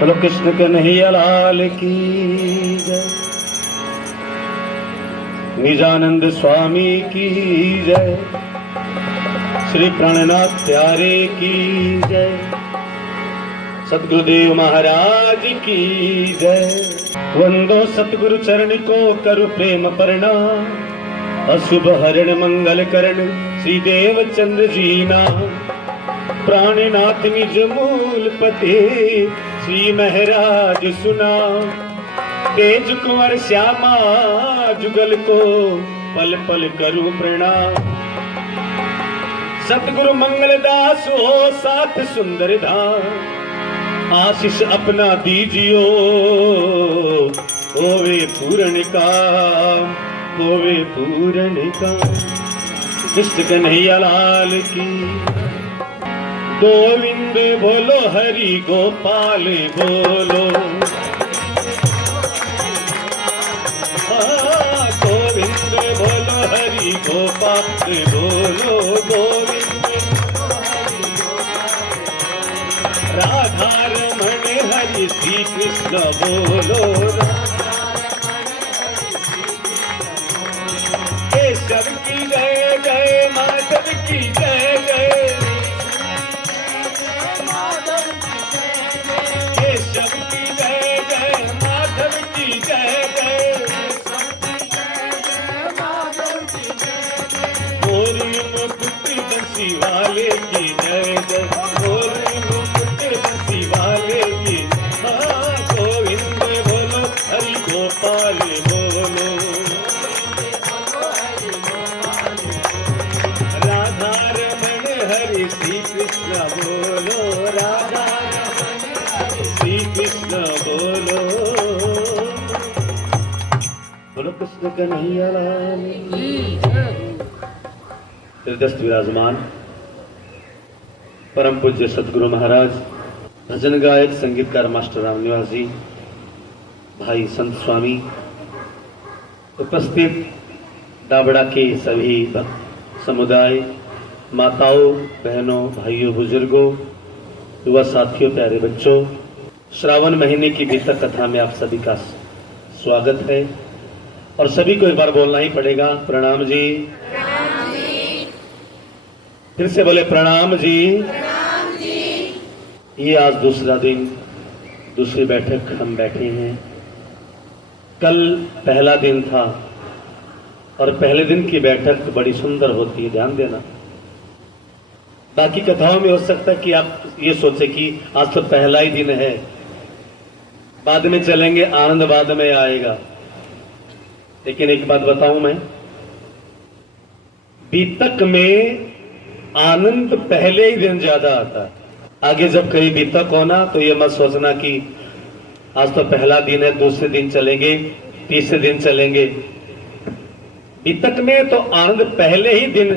बोलो कृष्ण कन्हैया लाल की जय। निजानंद स्वामी की जय। श्री प्राणनाथ प्यारे की जय। सतगुरुदेव महाराज की जय। वंदो सतगुरु चरण को करु प्रेम प्रणाम। अशुभ हरण मंगल करण श्री देव चंद्र जीना। प्राणनाथ निज मूल पते श्री महराज सुना। तेज कुंवर श्यामा जुगल को पल पल करूं प्रणाम। सतगुरु मंगल दास हो साथ सुंदर धाम। आशीष अपना दीजियो होवे पूर्ण काम, होवे पूर्ण काम। कृष्ण कन्हैया लाल की। गोविंद बोलो हरि गोपाल बोलो। गोविंद बोलो हरि गोपाल बोलो। गोविंद राधा रमण हरि श्री कृष्ण बोलो। केशव की जय जय माधव की जय जय। केशव की जय जय माधव की जय जय। गोरी मुकुट बंसी वाले की जय जय। गोरी मुकुट बंसी वाले की। हाँ गोविंद बोलो हरि गोपाल बोलो। राधा रमण हरि श्री कृष्ण बोलो। राधा श्री कृष्ण बोलो। बोलो कृष्ण कन्हैया लाल की जय। हृदयस्थ विराजमान परम पूज्य सतगुरु महाराज, भजन गायक संगीतकार मास्टर रामनिवास जी, भाई संत स्वामी, उपस्थित दाबड़ा के सभी भक्त समुदाय, माताओं बहनों भाइयों बुजुर्गों, युवा साथियों, प्यारे बच्चों, श्रावण महीने की बीतक कथा में आप सभी का स्वागत है। और सभी को एक बार बोलना ही पड़ेगा, प्रणाम जी। प्रणाम जी। फिर से बोले प्रणाम जी। प्रणाम जी। ये आज दूसरा दिन, दूसरी बैठक हम बैठे हैं। कल पहला दिन था और पहले दिन की बैठक बड़ी सुंदर होती है, ध्यान देना। बाकी कथाओं में हो सकता है कि आप ये सोचे कि आज तो पहला ही दिन है, बाद में चलेंगे आनंद बाद में आएगा। लेकिन एक बात बताऊं मैं, बीतक में आनंद पहले ही दिन ज्यादा आता है। आगे जब कहीं बीतक होना तो ये मत सोचना कि आज तो पहला दिन है, दूसरे दिन चलेंगे, तीसरे दिन चलेंगे। बीतक में तो आनंद पहले ही दिन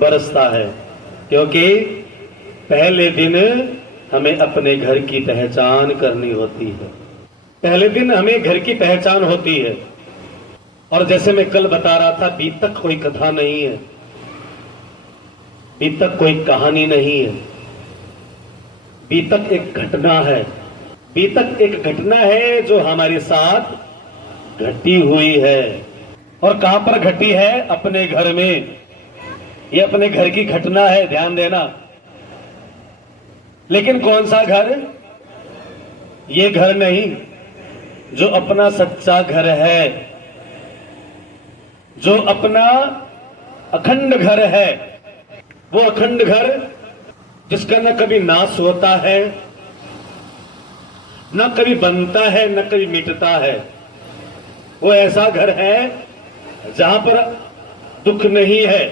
बरसता है, क्योंकि पहले दिन हमें अपने घर की पहचान करनी होती है। पहले दिन हमें घर की पहचान होती है। और जैसे मैं कल बता रहा था, बीतक कोई कथा नहीं है, बीतक कोई कहानी नहीं है, बीतक एक घटना है। बीतक एक घटना है जो हमारे साथ घटी हुई है। और कहां पर घटी है? अपने घर में। ये अपने घर की घटना है, ध्यान देना। लेकिन कौन सा घर? ये घर नहीं जो अपना सच्चा घर है, जो अपना अखंड घर है। वो अखंड घर जिसका न कभी नाश होता है, न कभी बनता है, न कभी मिटता है। वो ऐसा घर है जहां पर दुख नहीं है,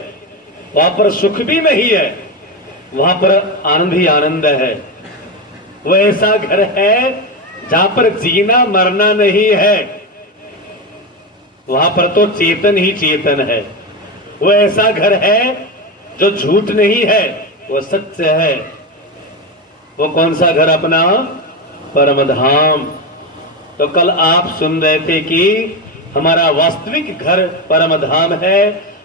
वहां पर सुख भी नहीं है, वहां पर आनंद ही आनंद है। वो ऐसा घर है जहां पर जीना मरना नहीं है, वहां पर तो चेतन ही चेतन है। वो ऐसा घर है जो झूठ नहीं है, वो सत्य है। वो कौन सा घर? अपना परम धाम। तो कल आप सुन रहे थे कि हमारा वास्तविक घर परम धाम है,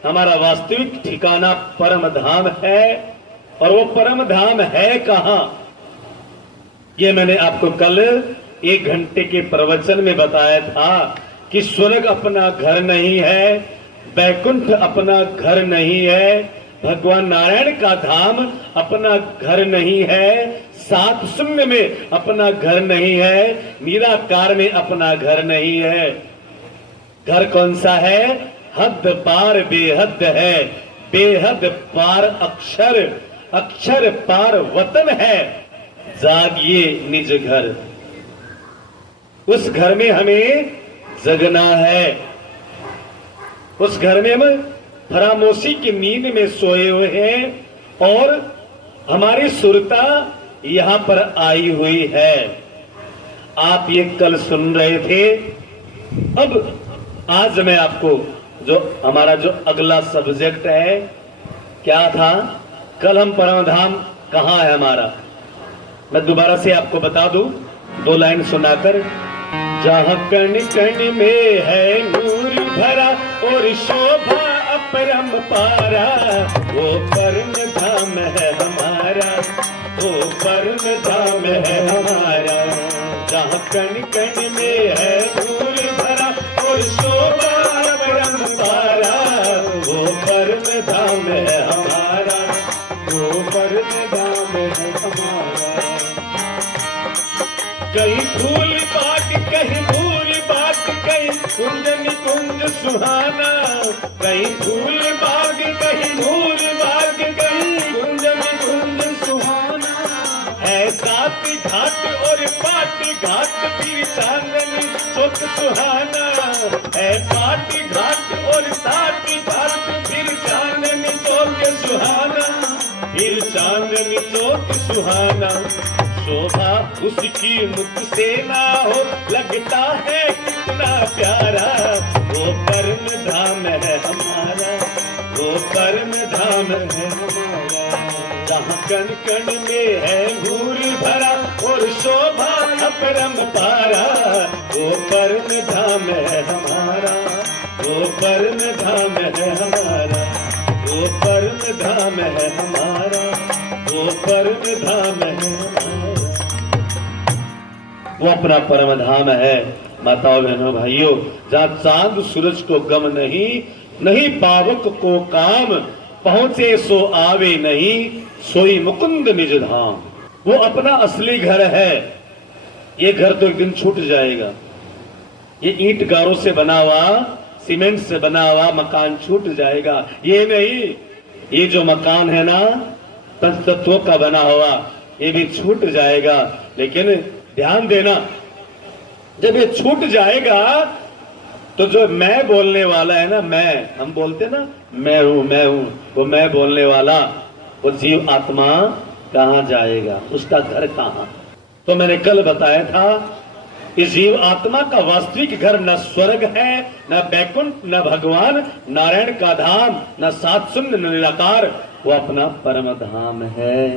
हमारा वास्तविक ठिकाना परम धाम है। और वो परम धाम है कहां? ये मैंने आपको कल 1 घंटे के प्रवचन में बताया था कि स्वर्ग अपना घर नहीं है, वैकुंठ अपना घर नहीं है, भगवान नारायण का धाम अपना घर नहीं है, सात शून्य में अपना घर नहीं है, निराकार में अपना घर नहीं है। घर कौन सा है? हद पार बेहद है, बेहद पार अक्षर, अक्षर पार वतन है, जागिए निज घर। उस घर में हमें जगना है, उस घर में हम फरामोशी की नींद में सोए हुए हैं और हमारी सुरता यहां पर आई हुई है। आप ये कल सुन रहे थे। अब आज मैं आपको जो हमारा जो अगला सब्जेक्ट है, क्या था? कल हम परम धाम कहाँ है हमारा, मैं दोबारा से आपको बता दूं 2 लाइन सुनाकर। जहाँ कण कण में है नूर भरा और शोभा अपरम पारा, वो परम धाम है हमारा, वो परम धाम है हमारा। जहाँ कण कण में है नूर भरा और शोभा अपरम पारा, वो परम धाम है हमारा, वो परम धाम है हमारा। कहीं फूल बाग कहीं फूल बाग कहीं कुंज निकुंज सुहाना, कहीं फूल बाग कहीं फूल बाग कहीं कुंज निकुंज सुहाना। है सात घाट और पाट घाट फिर चांदनी चौक सुहाना, है सात घाट और सात घाट फिर चांदनी चौक सुहाना, फिर चांदनी चौक सुहाना। शोभा उसकी मुख से ना हो लगता है कितना प्यारा, वो परम धाम है हमारा, वो परम धाम है हमारा। जहाँ कण कण में है नूर भरा और शोभा अपरम पारा, वो परम धाम है हमारा, वो परम धाम है हमारा, वो परम धाम है हमारा, वो परम धाम है हमारा। वो अपना परम धाम है माताओं बहनों भाइयों, जहाँ चांद सूरज को गम नहीं, नहीं पावक को काम, पहुंचे सो आवे नहीं, सोई मुकुंद निज धाम। वो अपना असली घर है। ये घर तो एक दिन छूट जाएगा। ये ईंट गारों से बना हुआ, सीमेंट से बना हुआ मकान छूट जाएगा। ये नहीं, ये जो मकान है ना पंच तत्वों का बना हुआ, ये भी छूट जाएगा। लेकिन ध्यान देना, जब ये छूट जाएगा तो जो मैं बोलने वाला है ना, मैं, हम बोलते ना मैं हूं, वो मैं बोलने वाला वो जीव आत्मा कहां जाएगा, उसका घर कहां? तो मैंने कल बताया था इस जीव आत्मा का वास्तविक घर न स्वर्ग है, न बैकुंठ, न भगवान नारायण का धाम, न सात शून्य, न निराकार। वो अपना परम धाम है।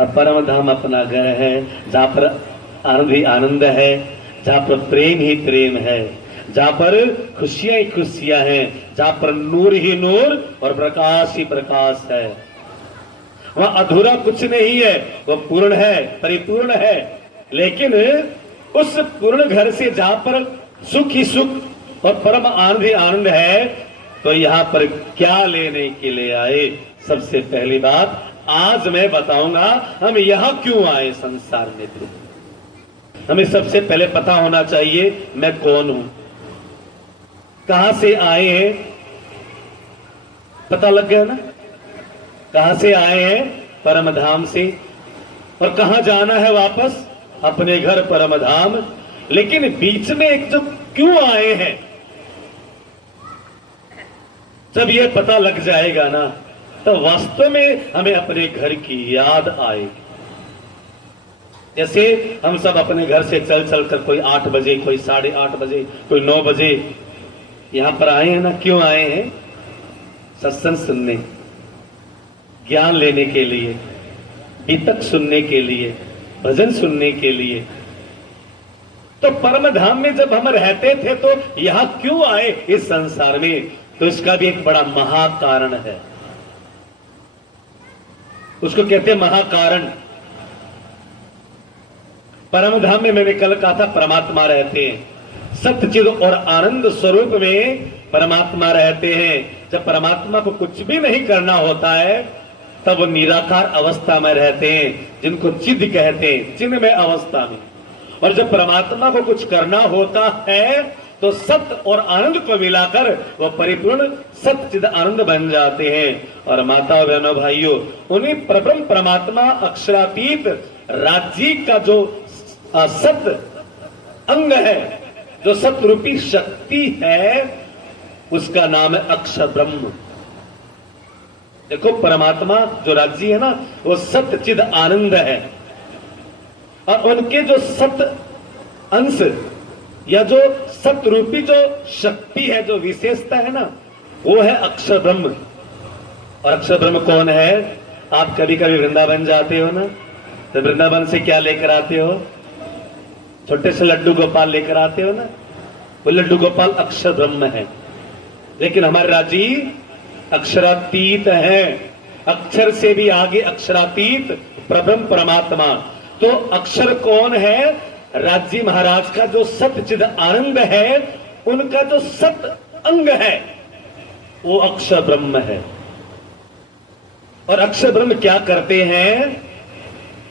अब परम धाम अपना घर है जहां पर आनंद ही आनंद है, जहां पर प्रेम ही प्रेम है, जहां पर खुशियां ही खुशियां हैं, जहां पर नूर ही नूर और प्रकाश ही प्रकाश है। वहां अधूरा कुछ नहीं है, वह पूर्ण है, परिपूर्ण है। लेकिन उस पूर्ण घर से जहां पर सुख ही सुख और परम आनंद ही आनंद है, तो यहां पर क्या लेने के लिए आए? सबसे पहली बात आज मैं बताऊंगा हम यहां क्यों आए संसार में। हमें सबसे पहले पता होना चाहिए मैं कौन हूं, कहां से आए हैं, पता लग गया ना? कहां से आए हैं? परम धाम से। और कहां जाना है वापस? अपने घर परम धाम। लेकिन बीच में एक जो क्यों आए हैं, जब ये पता लग जाएगा ना, तो वास्तव में हमें अपने घर की याद आएगी। जैसे हम सब अपने घर से चल चल कर कोई 8 बजे, कोई 8:30 बजे, कोई 9 बजे यहां पर आए हैं ना। क्यों आए हैं? सत्संग सुनने, ज्ञान लेने के लिए, गीतक सुनने के लिए, भजन सुनने के लिए। तो परम धाम में जब हम रहते थे तो यहां क्यों आए इस संसार में? तो इसका भी एक बड़ा महाकारण है। उसको कहते हैं महाकारण। परम धाम में मैंने कल कहा था परमात्मा रहते हैं, सत्य चिद और आनंद स्वरूप में परमात्मा रहते हैं। जब परमात्मा को कुछ भी नहीं करना होता है तब वो निराकार अवस्था में रहते हैं, जिनको चिद कहते हैं, चिन्मय अवस्था में। और जब परमात्मा को कुछ करना होता है तो सत्य और आनंद को मिलाकर वो परिपूर्ण सत्य चिद आनंद बन जाते हैं। और माता बहनों भाइयों, उन्हीं परब्रह्म परमात्मा अक्षरातीत राज्य का जो सत्य अंग है, जो सत्य रूपी शक्ति है, उसका नाम है अक्षर ब्रह्म। देखो परमात्मा जो राज्य है ना, वो सत्य चिद आनंद है, और उनके जो सत्य अंश या जो सत्य रूपी जो शक्ति है, जो विशेषता है ना, वो है अक्षर ब्रह्म। और अक्षर ब्रह्म कौन है? आप कभी कभी वृंदावन जाते हो ना, तो वृंदावन से क्या लेकर आते हो? छोटे से लड्डू गोपाल लेकर आते हो ना, वो लड्डू गोपाल अक्षर ब्रह्म है। लेकिन हमारे राज्य अक्षरातीत है, अक्षर से भी आगे अक्षरातीत परब्रह्म परमात्मा। तो अक्षर कौन है? राज्य महाराज का जो सत्य चिद आनंद है, उनका जो सत्य अंग है, वो अक्षर ब्रह्म है। और अक्षर ब्रह्म क्या करते हैं?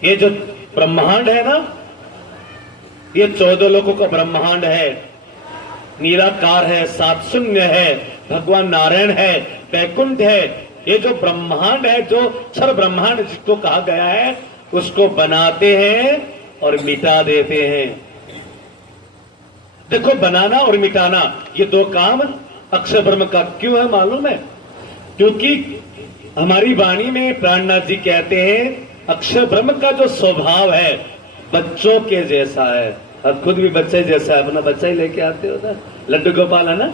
ये जो ब्रह्मांड है ना, ये 14 लोगों का ब्रह्मांड है, निराकार है, सात शून्य है, भगवान नारायण है, वैकुंठ है। ये जो ब्रह्मांड है, जो क्षर ब्रह्मांड जिसको कहा गया है, उसको बनाते हैं और मिटा देते हैं। देखो बनाना और मिटाना ये दो काम अक्षर ब्रह्म का क्यों है मालूम है? क्योंकि हमारी वाणी में प्राणनाथ जी कहते हैं अक्षर ब्रह्म का जो स्वभाव है बच्चों के जैसा है। अब खुद भी बच्चे जैसा है, अपना बच्चा ही लेके आते हो ना, लड्डू गोपाल है ना,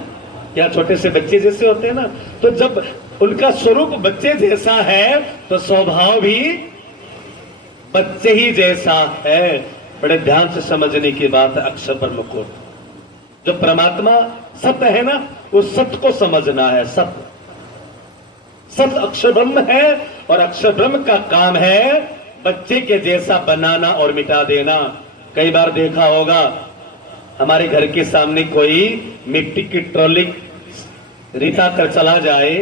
क्या छोटे से बच्चे जैसे होते हैं ना। तो जब उनका स्वरूप बच्चे जैसा है तो स्वभाव भी बच्चे ही जैसा है। बड़े ध्यान से समझने की बात है अक्षर ब्रह्म को। जो परमात्मा सत्य है ना, उस सत्य को समझना है। सत्य सत्य अक्षर ब्रह्म है, और अक्षर ब्रह्म का काम है बच्चे के जैसा बनाना और मिटा देना। कई बार देखा होगा हमारे घर के सामने कोई मिट्टी की ट्रॉली रिता कर चला जाए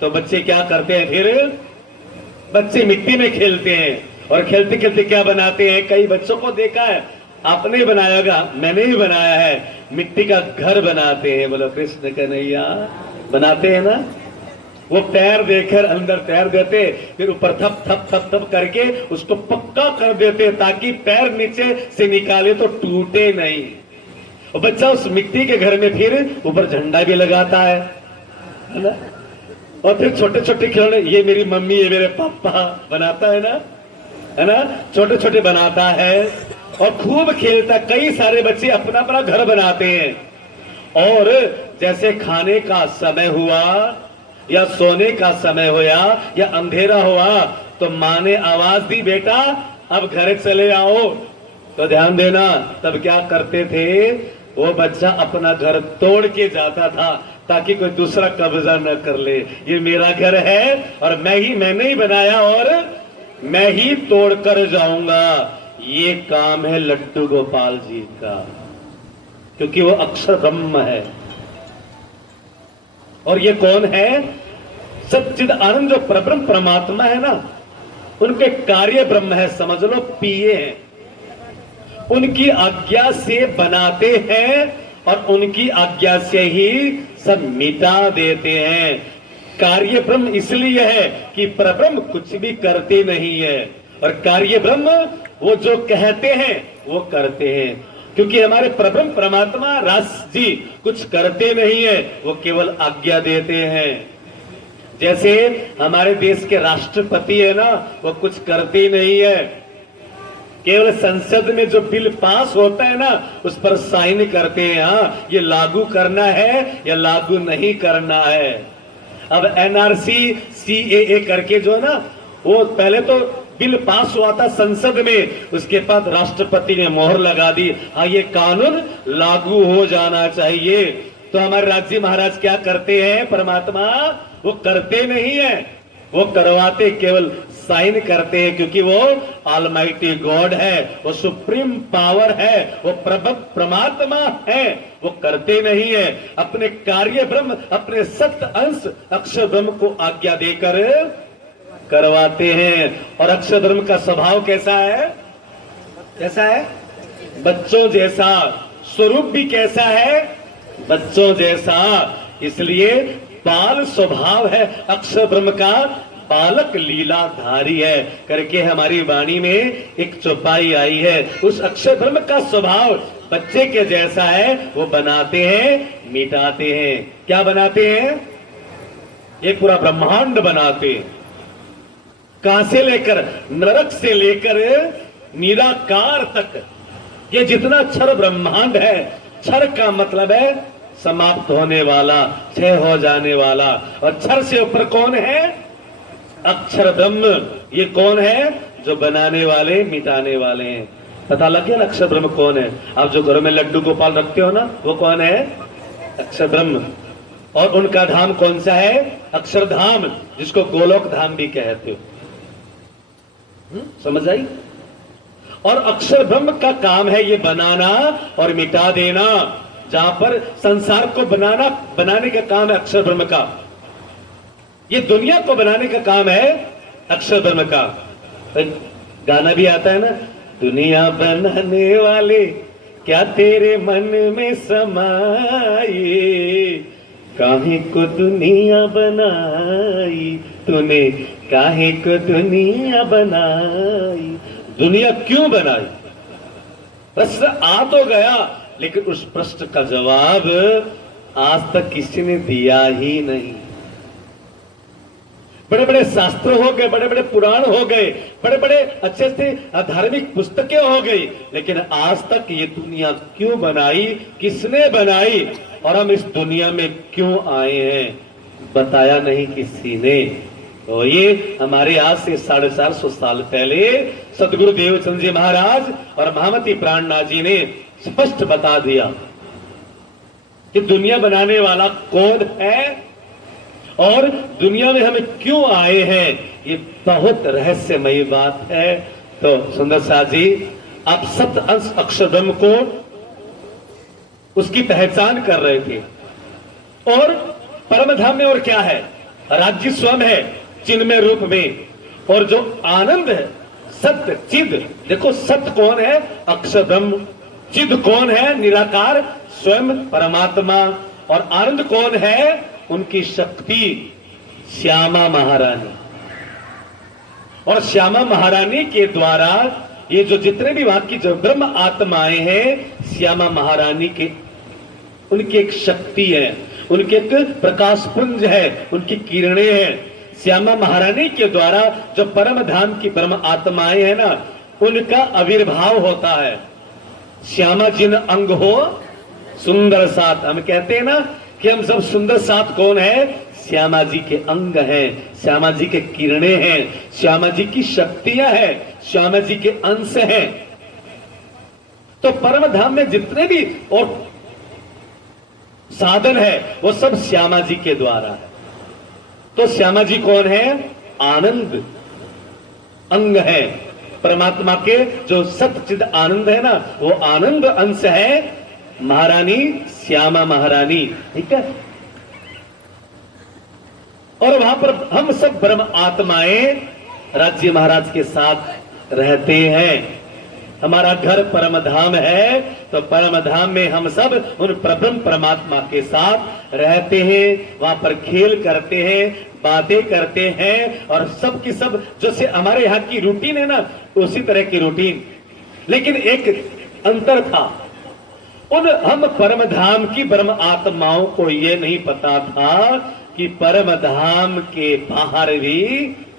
तो बच्चे क्या करते हैं? फिर बच्चे मिट्टी में खेलते हैं, और खेलते खेलते क्या बनाते हैं? कई बच्चों को देखा है, आपने बनाया होगा, मैंने भी बनाया है, मिट्टी का घर बनाते हैं। बोलो कृष्ण कन्हैया। बनाते हैं ना, वो पैर देकर अंदर पैर देते, फिर ऊपर थप थप थप थप करके उसको पक्का कर देते ताकि पैर नीचे से निकाले तो टूटे नहीं। और बच्चा उस मिट्टी के घर में फिर ऊपर झंडा भी लगाता है ना। और फिर छोटे छोटे खिलौने, ये मेरी मम्मी, ये मेरे पापा बनाता है ना, है ना, छोटे छोटे बनाता है और खूब खेलता। कई सारे बच्चे अपना अपना घर बनाते हैं, और जैसे खाने का समय हुआ या सोने का समय हुआ या अंधेरा हुआ तो माँ ने आवाज दी, बेटा अब घर चले आओ। तो ध्यान देना, तब क्या करते थे? वो बच्चा अपना घर तोड़ के जाता था ताकि कोई दूसरा कब्जा न कर ले। ये मेरा घर है और मैंने ही बनाया और मैं ही तोड़ कर जाऊंगा। ये काम है लड्डू गोपाल जी का, क्योंकि वो अक्षर ब्रह्म है। और ये कौन है? सच्चिद आनंद जो परब्रह्म परमात्मा है ना, उनके कार्य ब्रह्म है, समझ लो पिए हैं। उनकी आज्ञा से बनाते हैं और उनकी आज्ञा से ही सब मिटा देते हैं। कार्य ब्रह्म इसलिए है कि परब्रह्म कुछ भी करते नहीं है, और कार्य ब्रह्म वो जो कहते हैं वो करते हैं। क्योंकि हमारे परब्रह्म परमात्मा रास जी कुछ करते नहीं है, वो केवल आज्ञा देते हैं। जैसे हमारे देश के राष्ट्रपति है ना, वो कुछ करते नहीं है, केवल संसद में जो बिल पास होता है ना उस पर साइन करते हैं, हाँ ये लागू करना है या लागू नहीं करना है। अब एनआरसी सीएए करके जो है ना, वो पहले तो बिल पास हुआ था संसद में, उसके बाद राष्ट्रपति ने मोहर लगा दी, हाँ ये कानून लागू हो जाना चाहिए। तो हमारे राज्य महाराज क्या करते हैं? परमात्मा वो करते नहीं है, वो करवाते, केवल साइन करते हैं, क्योंकि वो ऑलमाइटी गॉड है, वो सुप्रीम पावर है, वो परमात्मा है। वो करते नहीं है, अपने कार्य ब्रह्म, अपने सत्य अंश अक्षर ब्रह्म को आज्ञा देकर करवाते हैं। और अक्षर ब्रह्म का स्वभाव कैसा है? कैसा है? बच्चों जैसा। स्वरूप भी कैसा है? बच्चों जैसा। इसलिए बाल स्वभाव है अक्षर ब्रह्म का, बालक लीलाधारी है करके हमारी वाणी में एक चौपाई आई है। उस अक्षर ब्रह्म का स्वभाव बच्चे के जैसा है, वो बनाते हैं, मिटाते हैं। क्या बनाते हैं? ये पूरा ब्रह्मांड बनाते हैं। कहां से लेकर, नरक से लेकर निराकार तक, ये जितना क्षर ब्रह्मांड है, क्षर का मतलब है समाप्त होने वाला, क्षय हो जाने वाला। और क्षर से ऊपर कौन है? अक्षर ब्रह्म। ये कौन है? जो बनाने वाले, मिटाने वाले हैं। पता लग गया ना अक्षर ब्रह्म कौन है? आप जो घरों में लड्डू गोपाल रखते हो ना, वो कौन है? अक्षर ब्रह्म। और उनका धाम कौन सा है? अक्षरधाम, जिसको गोलोक धाम भी कहते हो। समझ आई? और अक्षर ब्रह्म का काम है ये बनाना और मिटा देना। जहां पर संसार को बनाने का काम है अक्षर ब्रह्म का, ये दुनिया को बनाने का काम है अक्षर ब्रह्म का। तो गाना भी आता है ना, दुनिया बनाने वाले क्या तेरे मन में समाई, काहे को दुनिया बनाई तूने, काहे को दुनिया बनाई। दुनिया क्यों बनाई? प्रश्न आ तो गया, लेकिन उस प्रश्न का जवाब आज तक किसी ने दिया ही नहीं। बड़े बड़े शास्त्र हो गए, बड़े बड़े पुराण हो गए, बड़े बड़े अच्छे से धार्मिक पुस्तकें हो गई, लेकिन आज तक ये दुनिया क्यों बनाई, किसने बनाई, और हम इस दुनिया में क्यों आए हैं, बताया नहीं किसी ने। तो ये हमारे आज से 450 साल पहले सदगुरु देवचंद जी महाराज और महामती प्राणनाथ जी ने स्पष्ट बता दिया कि दुनिया बनाने वाला कौन है और दुनिया में हमें क्यों आए हैं। ये बहुत रहस्यमयी बात है। तो सुंदर साथ जी, आप सप्त अंश अक्षर ब्रह्म को उसकी पहचान कर रहे थे। और परम धाम में और क्या है? राज्य स्वयं है चिन्मय रूप में, और जो आनंद है सत्य चिद। देखो सत्य कौन है? अक्षर ब्रह्म। चिद कौन है? निराकार स्वयं परमात्मा। और आनंद कौन है? उनकी शक्ति श्यामा महारानी। और श्यामा महारानी के द्वारा ये जो जितने भी वहां की जो ब्रह्म आत्माएं हैं, श्यामा महारानी के उनकी एक शक्ति है, उनके एक प्रकाश पुंज है, उनकी किरणें हैं। श्यामा महारानी के द्वारा जो परम धाम की ब्रह्म आत्माएं हैं ना, उनका आविर्भाव होता है। श्यामा जिन अंग हो सुंदर साथ। हम कहते हैं ना कि हम सब सुंदर साथ कौन है? श्यामा जी के अंग हैं, श्यामा जी के किरणें हैं, श्यामा जी की शक्तियां हैं, श्यामा जी के अंश हैं। तो परम धाम में जितने भी और साधन है वो सब श्यामा जी के द्वारा है। तो श्यामा जी कौन है? आनंद अंग है परमात्मा के। जो सच्चिद आनंद है ना, वो आनंद अंश है महारानी श्यामा महारानी। ठीक है। और वहां पर हम सब ब्रह्म आत्माएं राज्य महाराज के साथ रहते हैं। हमारा घर परम धाम है, तो परम धाम में हम सब उन ब्रह्म परमात्मा के साथ रहते हैं। वहां पर खेल करते हैं, बातें करते हैं, और सब की सब जैसे हमारे यहाँ की रूटीन है ना, उसी तरह की रूटीन। लेकिन एक अंतर था, उन हम परम धाम की ब्रह्म आत्माओं को ये नहीं पता था कि परम धाम के बाहर भी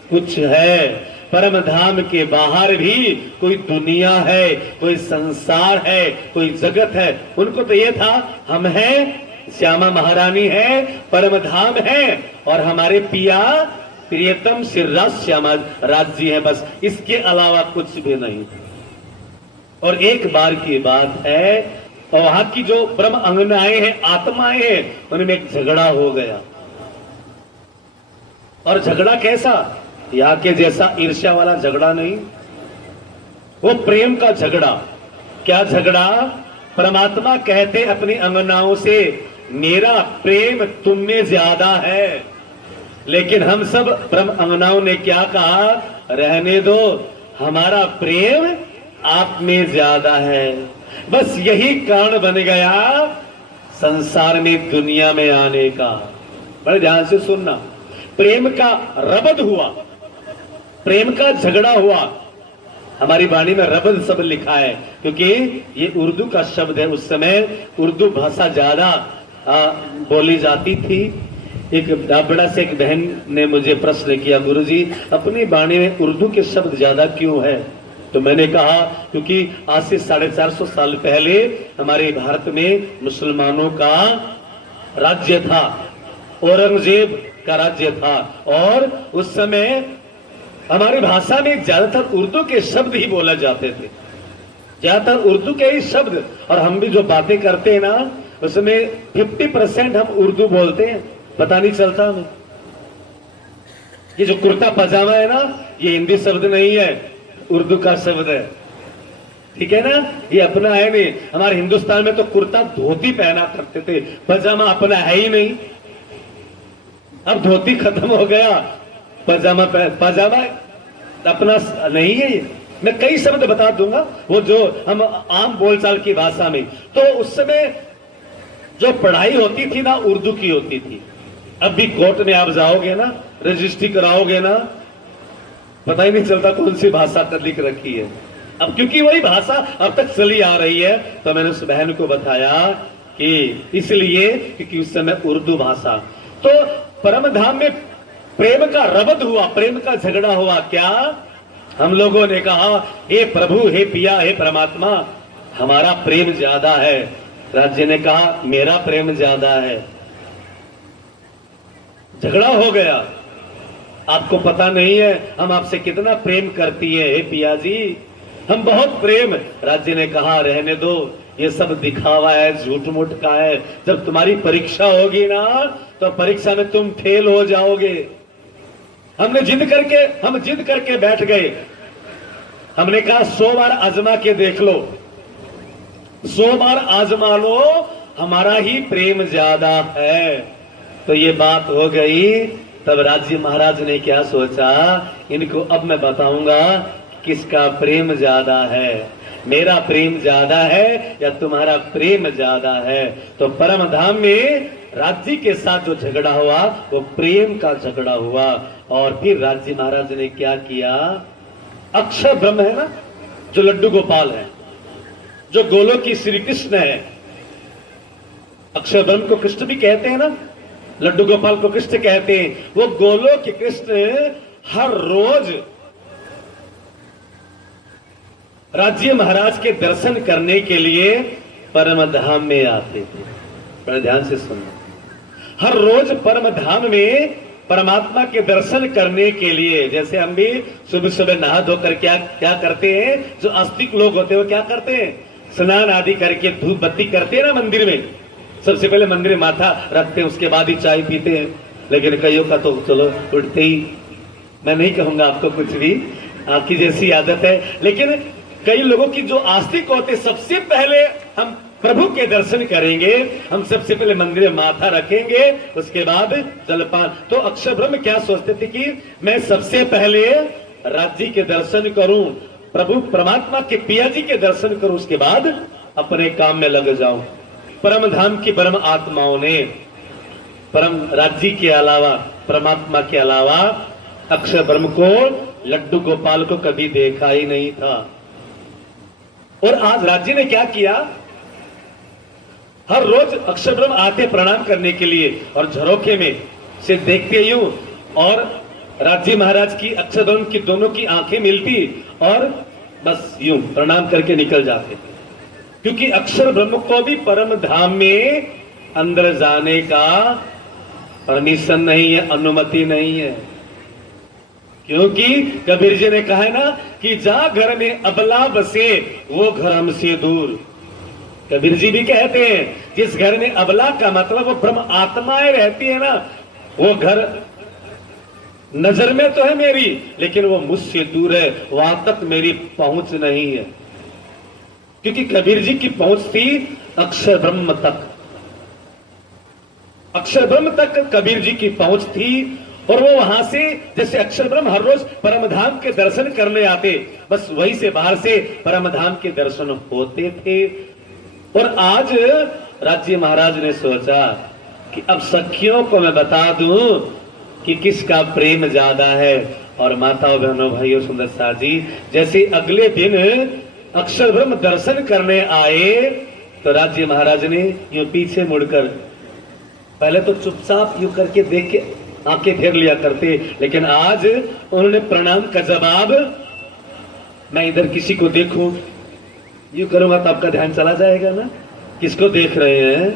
कुछ है, परम धाम के बाहर भी कोई दुनिया है, कोई संसार है, कोई जगत है। उनको तो ये था हम हैं, श्यामा महारानी है, परम धाम है, और हमारे पिया प्रियतम श्रीराज श्यामा राज जी हैं, बस इसके अलावा कुछ भी नहीं। और एक बार की बात है, और वहां की जो ब्रह्म अंगनाएं हैं, आत्माएं हैं, उनमें एक झगड़ा हो गया। और झगड़ा कैसा? यहाँ के जैसा ईर्ष्या वाला झगड़ा नहीं, वो प्रेम का झगड़ा। क्या झगड़ा? परमात्मा कहते अपनी अंगनाओं से, मेरा प्रेम तुम में ज्यादा है। लेकिन हम सब ब्रह्म अंगनाओं ने क्या कहा? रहने दो, हमारा प्रेम आप में ज्यादा है। बस यही कारण बन गया संसार में, दुनिया में आने का। बड़े ध्यान से सुनना, प्रेम का रबद हुआ, प्रेम का झगड़ा हुआ। हमारी वाणी में रबद शब्द लिखा है क्योंकि ये उर्दू का शब्द है। उस समय उर्दू भाषा ज्यादा बोली जाती थी। एक बड़ा से एक बहन ने मुझे प्रश्न किया, गुरुजी अपनी वाणी में उर्दू के शब्द ज्यादा क्यों है? तो मैंने कहा क्योंकि आज से 450 साल पहले हमारे भारत में मुसलमानों का राज्य था, औरंगजेब का राज्य था, और उस समय हमारी भाषा में ज्यादातर उर्दू के शब्द ही बोले जाते थे, ज्यादातर उर्दू के ही शब्द। और हम भी जो बातें करते हैं ना, उसमें 50% हम उर्दू बोलते हैं, पता नहीं चलता हमें। ये जो कुर्ता पजामा है ना, ये हिंदी शब्द नहीं है, उर्दू का शब्द है, ठीक है ना? ये अपना है नहीं। हमारे हिंदुस्तान में तो कुर्ता धोती पहना करते थे, पजामा अपना है ही नहीं। अब धोती खत्म हो गया, पजामा अपना नहीं है। ये मैं कई शब्द बता दूंगा, वो जो हम आम बोलचाल की भाषा में। तो उस समय जो पढ़ाई होती थी ना, उर्दू की होती थी। अब भी कोर्ट में आप जाओगे ना, रजिस्ट्री कराओगे ना, पता ही नहीं चलता कौन सी भाषा कर लिख रखी है। अब क्योंकि वही भाषा अब तक चली आ रही है, तो मैंने उस बहन को बताया कि इसलिए क्योंकि उस समय उर्दू भाषा। तो परम धाम में प्रेम का रबद हुआ, प्रेम का झगड़ा हुआ। क्या? हम लोगों ने कहा, हे प्रभु, हे पिया, हे परमात्मा, हमारा प्रेम ज्यादा है। राज्य ने कहा, मेरा प्रेम ज्यादा है। झगड़ा हो गया। आपको पता नहीं है हम आपसे कितना प्रेम करती है, हे पिया जी, हम बहुत प्रेम। राज्य ने कहा, रहने दो, ये सब दिखावा है, झूठ मूठ का है। जब तुम्हारी परीक्षा होगी ना, तो परीक्षा में तुम फेल हो जाओगे। हम जिद करके बैठ गए। हमने कहा 100 बार आजमा के देख लो, 100 बार आजमा लो, हमारा ही प्रेम ज्यादा है। तो ये बात हो गई। तब राज्य महाराज ने क्या सोचा, इनको अब मैं बताऊंगा किसका प्रेम ज्यादा है, मेरा प्रेम ज्यादा है या तुम्हारा प्रेम ज्यादा है। तो परम धाम में राज्य के साथ जो झगड़ा हुआ वो प्रेम का झगड़ा हुआ। और फिर राज्य महाराज ने क्या किया, अक्षर ब्रह्म है ना, जो लड्डू गोपाल है, जो गोलोक की श्री कृष्ण है, अक्षर ब्रह्म को कृष्ण भी कहते हैं ना, लड्डू गोपाल को कृष्ण कहते हैं। वो गोलोक के कृष्ण हर रोज राज्य महाराज के दर्शन करने के लिए परम धाम में आते थे। बड़े ध्यान से सुनना, हर रोज परम धाम में परमात्मा के दर्शन करने के लिए। जैसे हम भी सुबह सुबह नहा धोकर क्या करते हैं, जो आस्तिक लोग होते हैं वो क्या करते हैं, स्नान आदि करके धूप बत्ती करते हैं ना मंदिर में। सबसे पहले मंदिर में माथा रखते हैं, उसके बाद ही चाय पीते हैं। लेकिन कईयों का तो चलो उठते ही, मैं नहीं कहूंगा आपको कुछ भी, आपकी जैसी आदत है। लेकिन कई लोगों की जो आस्तिक होते, सबसे पहले हम प्रभु के दर्शन करेंगे, हम सबसे पहले मंदिर में माथा रखेंगे, उसके बाद जलपान। तो अक्षर ब्रह्म क्या सोचते थे कि मैं सबसे पहले राज्य के दर्शन करूं, प्रभु परमात्मा के पिया जी के दर्शन करूं, उसके बाद अपने काम में लग जाऊं। परम धाम की परम आत्माओं ने परम राज्य के अलावा, परमात्मा के अलावा अक्षर ब्रह्म को, लड्डू गोपाल को कभी देखा ही नहीं था। और आज राज्य ने क्या किया, हर रोज अक्षर ब्रह्म आते प्रणाम करने के लिए, और झरोखे में से देखते यूं, और राज्य महाराज की अक्षर ब्रह्म की दोनों की आंखें मिलती और बस यूं प्रणाम करके निकल जाते। क्योंकि अक्षर ब्रह्म को भी परम धाम में अंदर जाने का परमिशन नहीं है, अनुमति नहीं है। क्योंकि कबीर जी ने कहा है ना कि जा घर में अबला बसे वो घर हमसे दूर। कबीर जी भी कहते हैं जिस घर में अबला का मतलब वो ब्रह्म आत्माएं रहती है ना, वो घर नजर में तो है मेरी, लेकिन वो मुझसे दूर है, वहां तक मेरी पहुंच नहीं है। क्योंकि कबीर जी की पहुंच थी अक्षर ब्रह्म तक, अक्षर ब्रह्म तक कबीर जी की पहुंच थी। और वो वहां से, जैसे अक्षर ब्रह्म हर रोज परम धाम के दर्शन करने आते, बस वहीं से बाहर से परम धाम के दर्शन होते थे। और आज राज्य महाराज ने सोचा कि अब सखियों को मैं बता दूं कि किसका प्रेम ज्यादा है। और माताओं बहनों भाइयों सुंदर सा जी, जैसे अगले दिन अक्षर ब्रह्म दर्शन करने आए तो राज्य महाराज ने यूं पीछे मुड़कर, पहले तो चुपचाप यूं करके देख के आंखें फेर लिया करते, लेकिन आज उन्होंने प्रणाम का जवाब, मैं इधर किसी को देखूं यूं करूंगा तो आपका ध्यान चला जाएगा ना, किसको देख रहे हैं,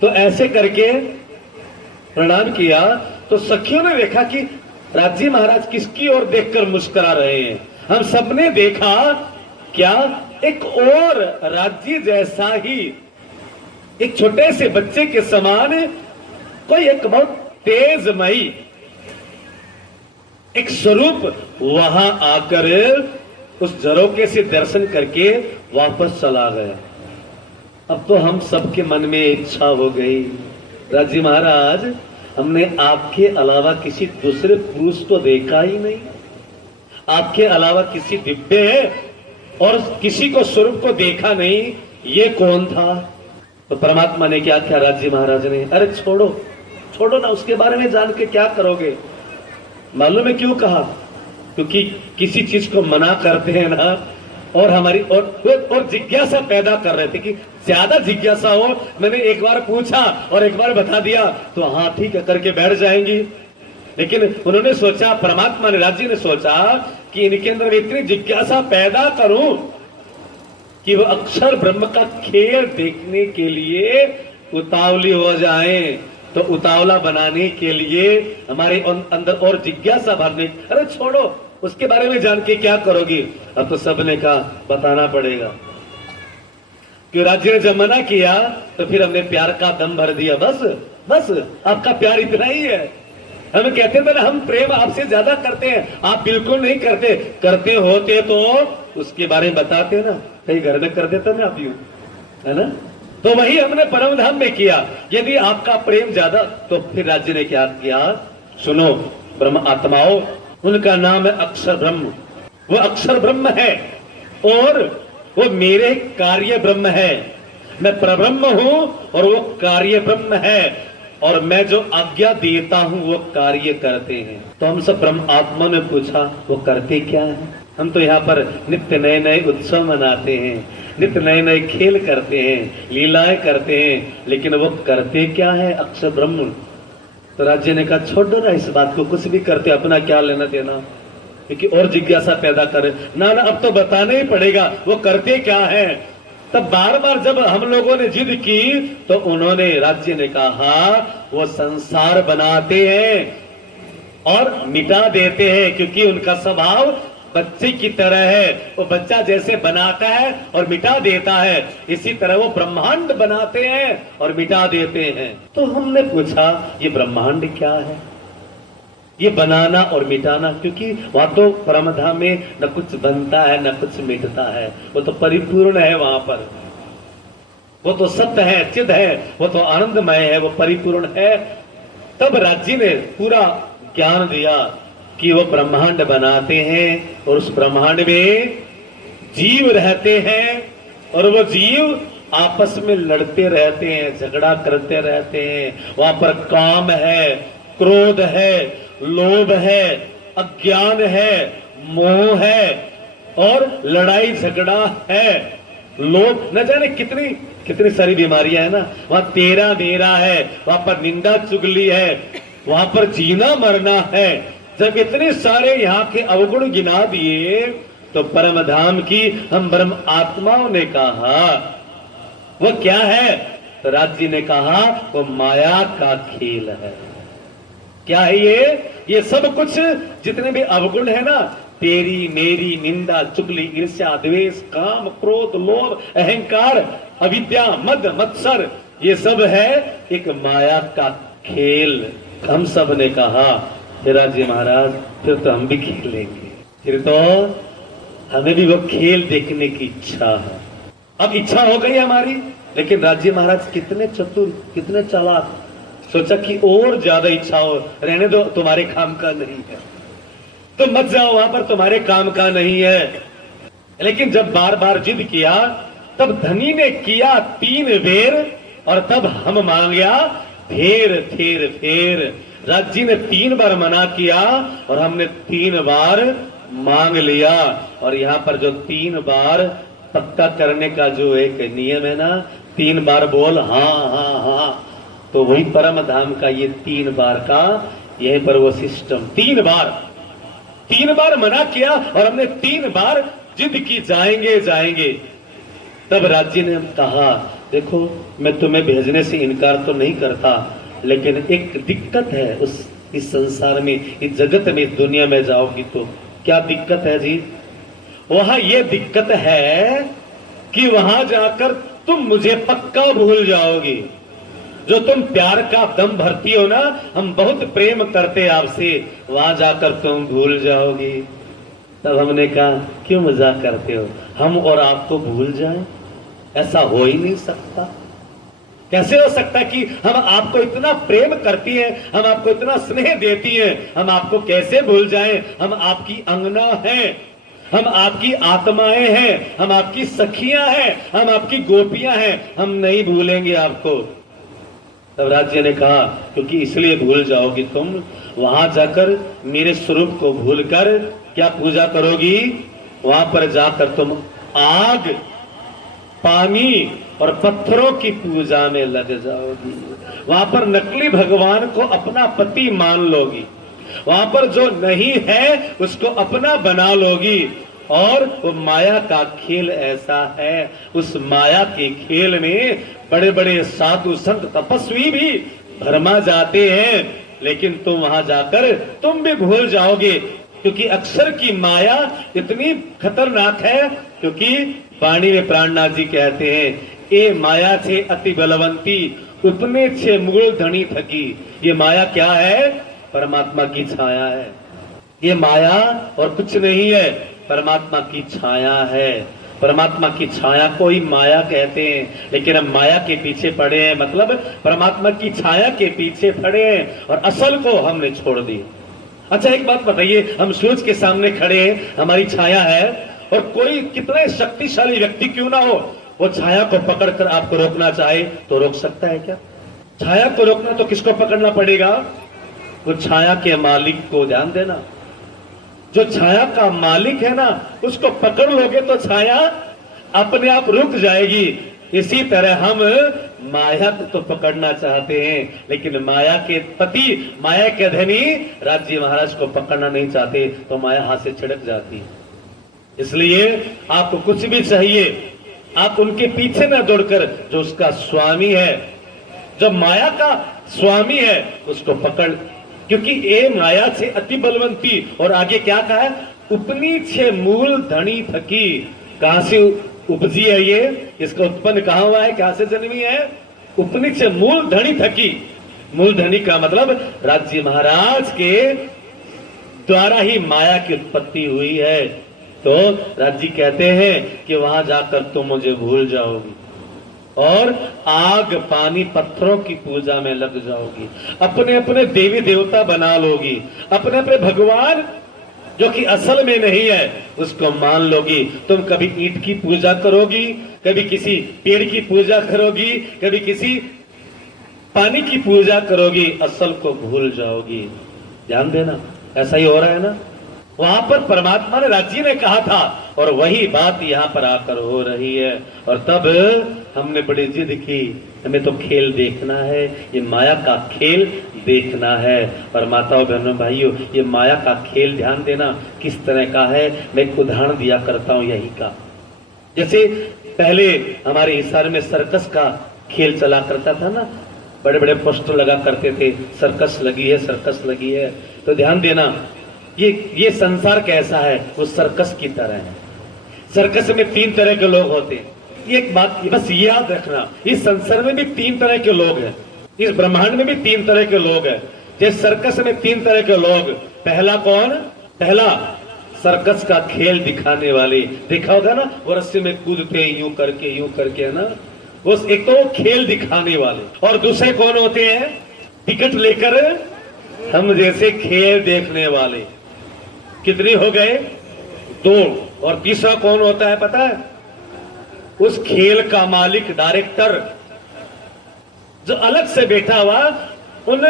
तो ऐसे करके प्रणाम किया। तो सखियों ने देखा कि राज्य महाराज किसकी ओर देखकर मुस्कुरा रहे हैं। हम सबने देखा क्या, एक और राज्य जैसा ही एक छोटे से बच्चे के समान कोई एक बहुत तेजमयी एक स्वरूप वहां आकर उस झरोके से दर्शन करके वापस चला गया। अब तो हम सबके मन में इच्छा हो गई, राज्य महाराज हमने आपके अलावा किसी दूसरे पुरुष को देखा ही नहीं, आपके अलावा किसी दिव्य और किसी को स्वरूप को देखा नहीं, ये कौन था। तो परमात्मा ने क्या किया, राज्य महाराज ने, अरे छोड़ो छोड़ो ना, उसके बारे में जान के क्या करोगे। मालूम है क्यों कहा, क्योंकि किसी चीज को मना करते हैं ना, और हमारी और जिज्ञासा पैदा कर रहे थे कि ज्यादा जिज्ञासा हो, मैंने एक बार पूछा और एक बार बता दिया तो हाँ ठीक है करके बैठ जाएंगी। लेकिन उन्होंने सोचा, परमात्मा ने, राज्य ने सोचा कि इनके अंदर इतनी जिज्ञासा पैदा करूं कि वो अक्षर ब्रह्म का खेल देखने के लिए उतावली हो जाए। तो उतावला बनाने के लिए हमारे अंदर और जिज्ञासा भरने, अरे छोड़ो उसके बारे में जान के क्या करोगी। अब तो सबने कहा बताना पड़ेगा, कि राज्य ने जब मना किया तो फिर हमने प्यार का दम भर दिया, बस बस आपका प्यार इतना ही है। हम कहते थे ना, हम प्रेम आपसे ज्यादा करते हैं, आप बिल्कुल नहीं करते, करते होते तो उसके बारे में बताते ना, कहीं घर में कर देता ना आप यूं, है ना। तो वही हमने परम धाम में किया। यदि आपका प्रेम ज्यादा, तो फिर राज्य ने क्या किया, सुनो ब्रह्म आत्माओं, उनका नाम है अक्षर ब्रह्म, वो अक्षर ब्रह्म है और वो मेरे कार्य ब्रह्म है। मैं परब्रह्म हूं और वो कार्य ब्रह्म है, और मैं जो आज्ञा देता हूं वो कार्य करते हैं। तो हम सब ब्रह्म आत्मा ने पूछा वो करते क्या है। हम तो यहाँ पर नित्य नए नए उत्सव मनाते हैं, नित्य नए नए खेल करते हैं, लीलाएं करते हैं, लेकिन वो करते क्या है अक्षर ब्रह्म। तो राज्य ने कहा छोड़ दो ना इस बात को, कुछ भी करते अपना क्या लेना देना, क्योंकि और जिज्ञासा पैदा करे ना ना, अब तो बताना ही पड़ेगा वो करते क्या है। तब बार बार जब हम लोगों ने जिद की तो उन्होंने, राज्य ने कहा वो संसार बनाते हैं और मिटा देते हैं, क्योंकि उनका स्वभाव बच्चे की तरह है। वो बच्चा जैसे बनाता है और मिटा देता है, इसी तरह वो ब्रह्मांड बनाते हैं और मिटा देते हैं। तो हमने पूछा ये ब्रह्मांड क्या है, ये बनाना और मिटाना, क्योंकि वहां तो परमधाम में न कुछ बनता है न कुछ मिटता है, वो तो परिपूर्ण है, वहां पर वो तो सत्य है, चिद है, वो तो आनंदमय है, वो परिपूर्ण है। तब राज्य ने पूरा ज्ञान दिया कि वो ब्रह्मांड बनाते हैं और उस ब्रह्मांड में जीव रहते हैं, और वो जीव आपस में लड़ते रहते हैं, झगड़ा करते रहते हैं। वहां पर काम है, क्रोध है, लोभ है, अज्ञान है, मोह है और लड़ाई झगड़ा है। लोभ न जाने कितनी कितनी सारी बीमारियां है ना, वहां तेरा मेरा है, वहां पर निंदा चुगली है, वहां पर जीना मरना है। जब इतने सारे यहाँ के अवगुण गिना दिए तो परम धाम की हम ब्रह्म आत्माओं ने कहा वो क्या है। तो राज्य ने कहा वो माया का खेल है। क्या है ये सब कुछ जितने भी अवगुण है ना, तेरी मेरी, निंदा चुगली, ईर्ष्या, द्वेष, काम, क्रोध, लोभ, अहंकार, अविद्या, मद, मत्सर, ये सब है एक माया का खेल। हम सब ने कहा हे राज्य महाराज, फिर तो हम भी खेलेंगे, फिर तो हमें भी वो खेल देखने की इच्छा है। अब इच्छा हो गई हमारी, लेकिन राज्य महाराज कितने चतुर, कितने चालाक, सोचा कि और ज्यादा इच्छा हो, रहने दो, तुम्हारे काम का नहीं है, तुम मत जाओ वहां पर, तुम्हारे काम का नहीं है। लेकिन जब बार बार जिद किया, तब धनी ने किया 3 बेर, और तब हम मान गया फेर फेर फेर। राज्य ने 3 बार मना किया और हमने 3 बार मांग लिया। और यहाँ पर जो 3 बार पक्का करने का जो एक नियम है ना, 3 बार बोल हाँ हाँ हाँ, तो वही परम धाम का ये 3 बार का यहीं पर वो सिस्टम। 3 बार मना किया और हमने 3 बार जिद की जाएंगे जाएंगे। तब राज्य ने कहा, देखो मैं तुम्हें भेजने से इनकार तो नहीं करता, लेकिन एक दिक्कत है इस संसार में, इस जगत में, इस दुनिया में जाओगी तो। क्या दिक्कत है जी? वहां ये दिक्कत है कि वहां जाकर तुम मुझे पक्का भूल जाओगी। जो तुम प्यार का दम भरती हो ना, हम बहुत प्रेम करते आपसे, वहां जाकर तुम भूल जाओगी। तब हमने कहा, क्यों मजाक करते हो, हम और आपको भूल जाएं? ऐसा हो ही नहीं सकता। कैसे हो सकता कि हम आपको इतना प्रेम करती हैं, हम आपको इतना स्नेह देती हैं, हम आपको कैसे भूल जाएं? हम आपकी अंगना हैं, हम आपकी आत्माएं हैं, हम आपकी सखियां हैं, हम आपकी गोपियां हैं, हम नहीं भूलेंगे आपको। तब राज्य ने कहा, क्योंकि इसलिए भूल जाओगी तुम, वहां जाकर मेरे स्वरूप को भूलकर क्या पूजा करोगी? वहां पर जाकर तुम आग, पानी और पत्थरों की पूजा में लग जाओगी। वहां पर नकली भगवान को अपना पति मान लोगी, वहां पर जो नहीं है उसको अपना बना लोगी। और वो माया का खेल ऐसा है, उस माया के खेल में बड़े बड़े साधु संत तपस्वी भी भरमा जाते हैं, लेकिन तुम वहां जाकर तुम भी भूल जाओगे। क्योंकि अक्षर की माया इतनी खतरनाक है, क्योंकि वाणी में प्राणनाथ जी कहते हैं, ए माया छे अति बलवंती, उपने छे मूल धनी थकी। ये माया क्या है? परमात्मा की छाया है। ये माया और कुछ नहीं है, परमात्मा की छाया है। परमात्मा की छाया को ही माया कहते हैं, लेकिन हम माया के पीछे पड़े हैं, मतलब परमात्मा की छाया के पीछे पड़े हैं और असल को हमने छोड़ दी। अच्छा एक बात बताइए, हम सूरज के सामने खड़े हैं, हमारी छाया है, और कोई कितने शक्तिशाली व्यक्ति क्यों ना हो, वो छाया को पकड़कर आपको रोकना चाहे तो रोक सकता है क्या? छाया को रोकना तो किसको पकड़ना पड़ेगा? वो छाया के मालिक को। ध्यान देना, जो छाया का मालिक है ना, उसको पकड़ लोगे तो छाया अपने आप रुक जाएगी। इसी तरह हम माया को तो पकड़ना चाहते हैं, लेकिन माया के पति, माया के धनी राज्य महाराज को पकड़ना नहीं चाहते, तो माया हाथ से छिड़क जाती है। इसलिए आपको कुछ भी चाहिए, आप उनके पीछे न दौड़कर जो उसका स्वामी है, जो माया का स्वामी है, उसको पकड़। क्योंकि ये माया से अति बलवंती, और आगे क्या कहा है? उपनी छे मूल धनी थकी। कहां से उपजी है ये? इसका उत्पन्न कहां हुआ है? कहां से जन्मी है? उपनी छे मूल धनी थकी। मूल धनी का मतलब राज्य महाराज के द्वारा ही माया की उत्पत्ति हुई है। तो राज्य कहते हैं कि वहां जाकर तुम मुझे भूल जाओगी और आग, पानी, पत्थरों की पूजा में लग जाओगी, अपने अपने देवी देवता बना लोगी, अपने अपने भगवान जो कि असल में नहीं है उसको मान लोगी। तुम कभी ईंट की पूजा करोगी, कभी किसी पेड़ की पूजा करोगी, कभी किसी पानी की पूजा करोगी, असल को भूल जाओगी। ध्यान देना, ऐसा ही हो रहा है ना। वहां पर परमात्मा ने, राज्य ने कहा था, और वही बात यहाँ पर आकर हो रही है। और तब हमने बड़ी जिद की, हमें तो खेल देखना है, ये माया का खेल देखना है। और माताओं बहनों भाइयों, ये माया का खेल ध्यान देना किस तरह का है, मैं एक उदाहरण दिया करता हूँ यही का। जैसे पहले हमारे हिसार में सर्कस का खेल चला करता था ना, बड़े बड़े पोस्टर लगा करते थे, सर्कस लगी है, सर्कस लगी है। तो ध्यान देना, ये संसार कैसा है, वो सर्कस की तरह है। सर्कस में 3 तरह के लोग होते हैं। एक बात बस याद रखना, इस संसार में भी 3 तरह के लोग हैं, इस ब्रह्मांड में भी 3 तरह के लोग हैं। जैसे सर्कस में 3 तरह के लोग, पहला कौन? पहला सर्कस का खेल दिखाने वाले, देखा होगा ना, वो रस्सी में कूदते यूं करके, है ना, वो एक तो खेल दिखाने वाले। और दूसरे कौन होते हैं? टिकट लेकर हम जैसे खेल देखने वाले। कितने हो गए? 2। और तीसरा कौन होता है पता है? उस खेल का मालिक, डायरेक्टर, जो अलग से बैठा हुआ उन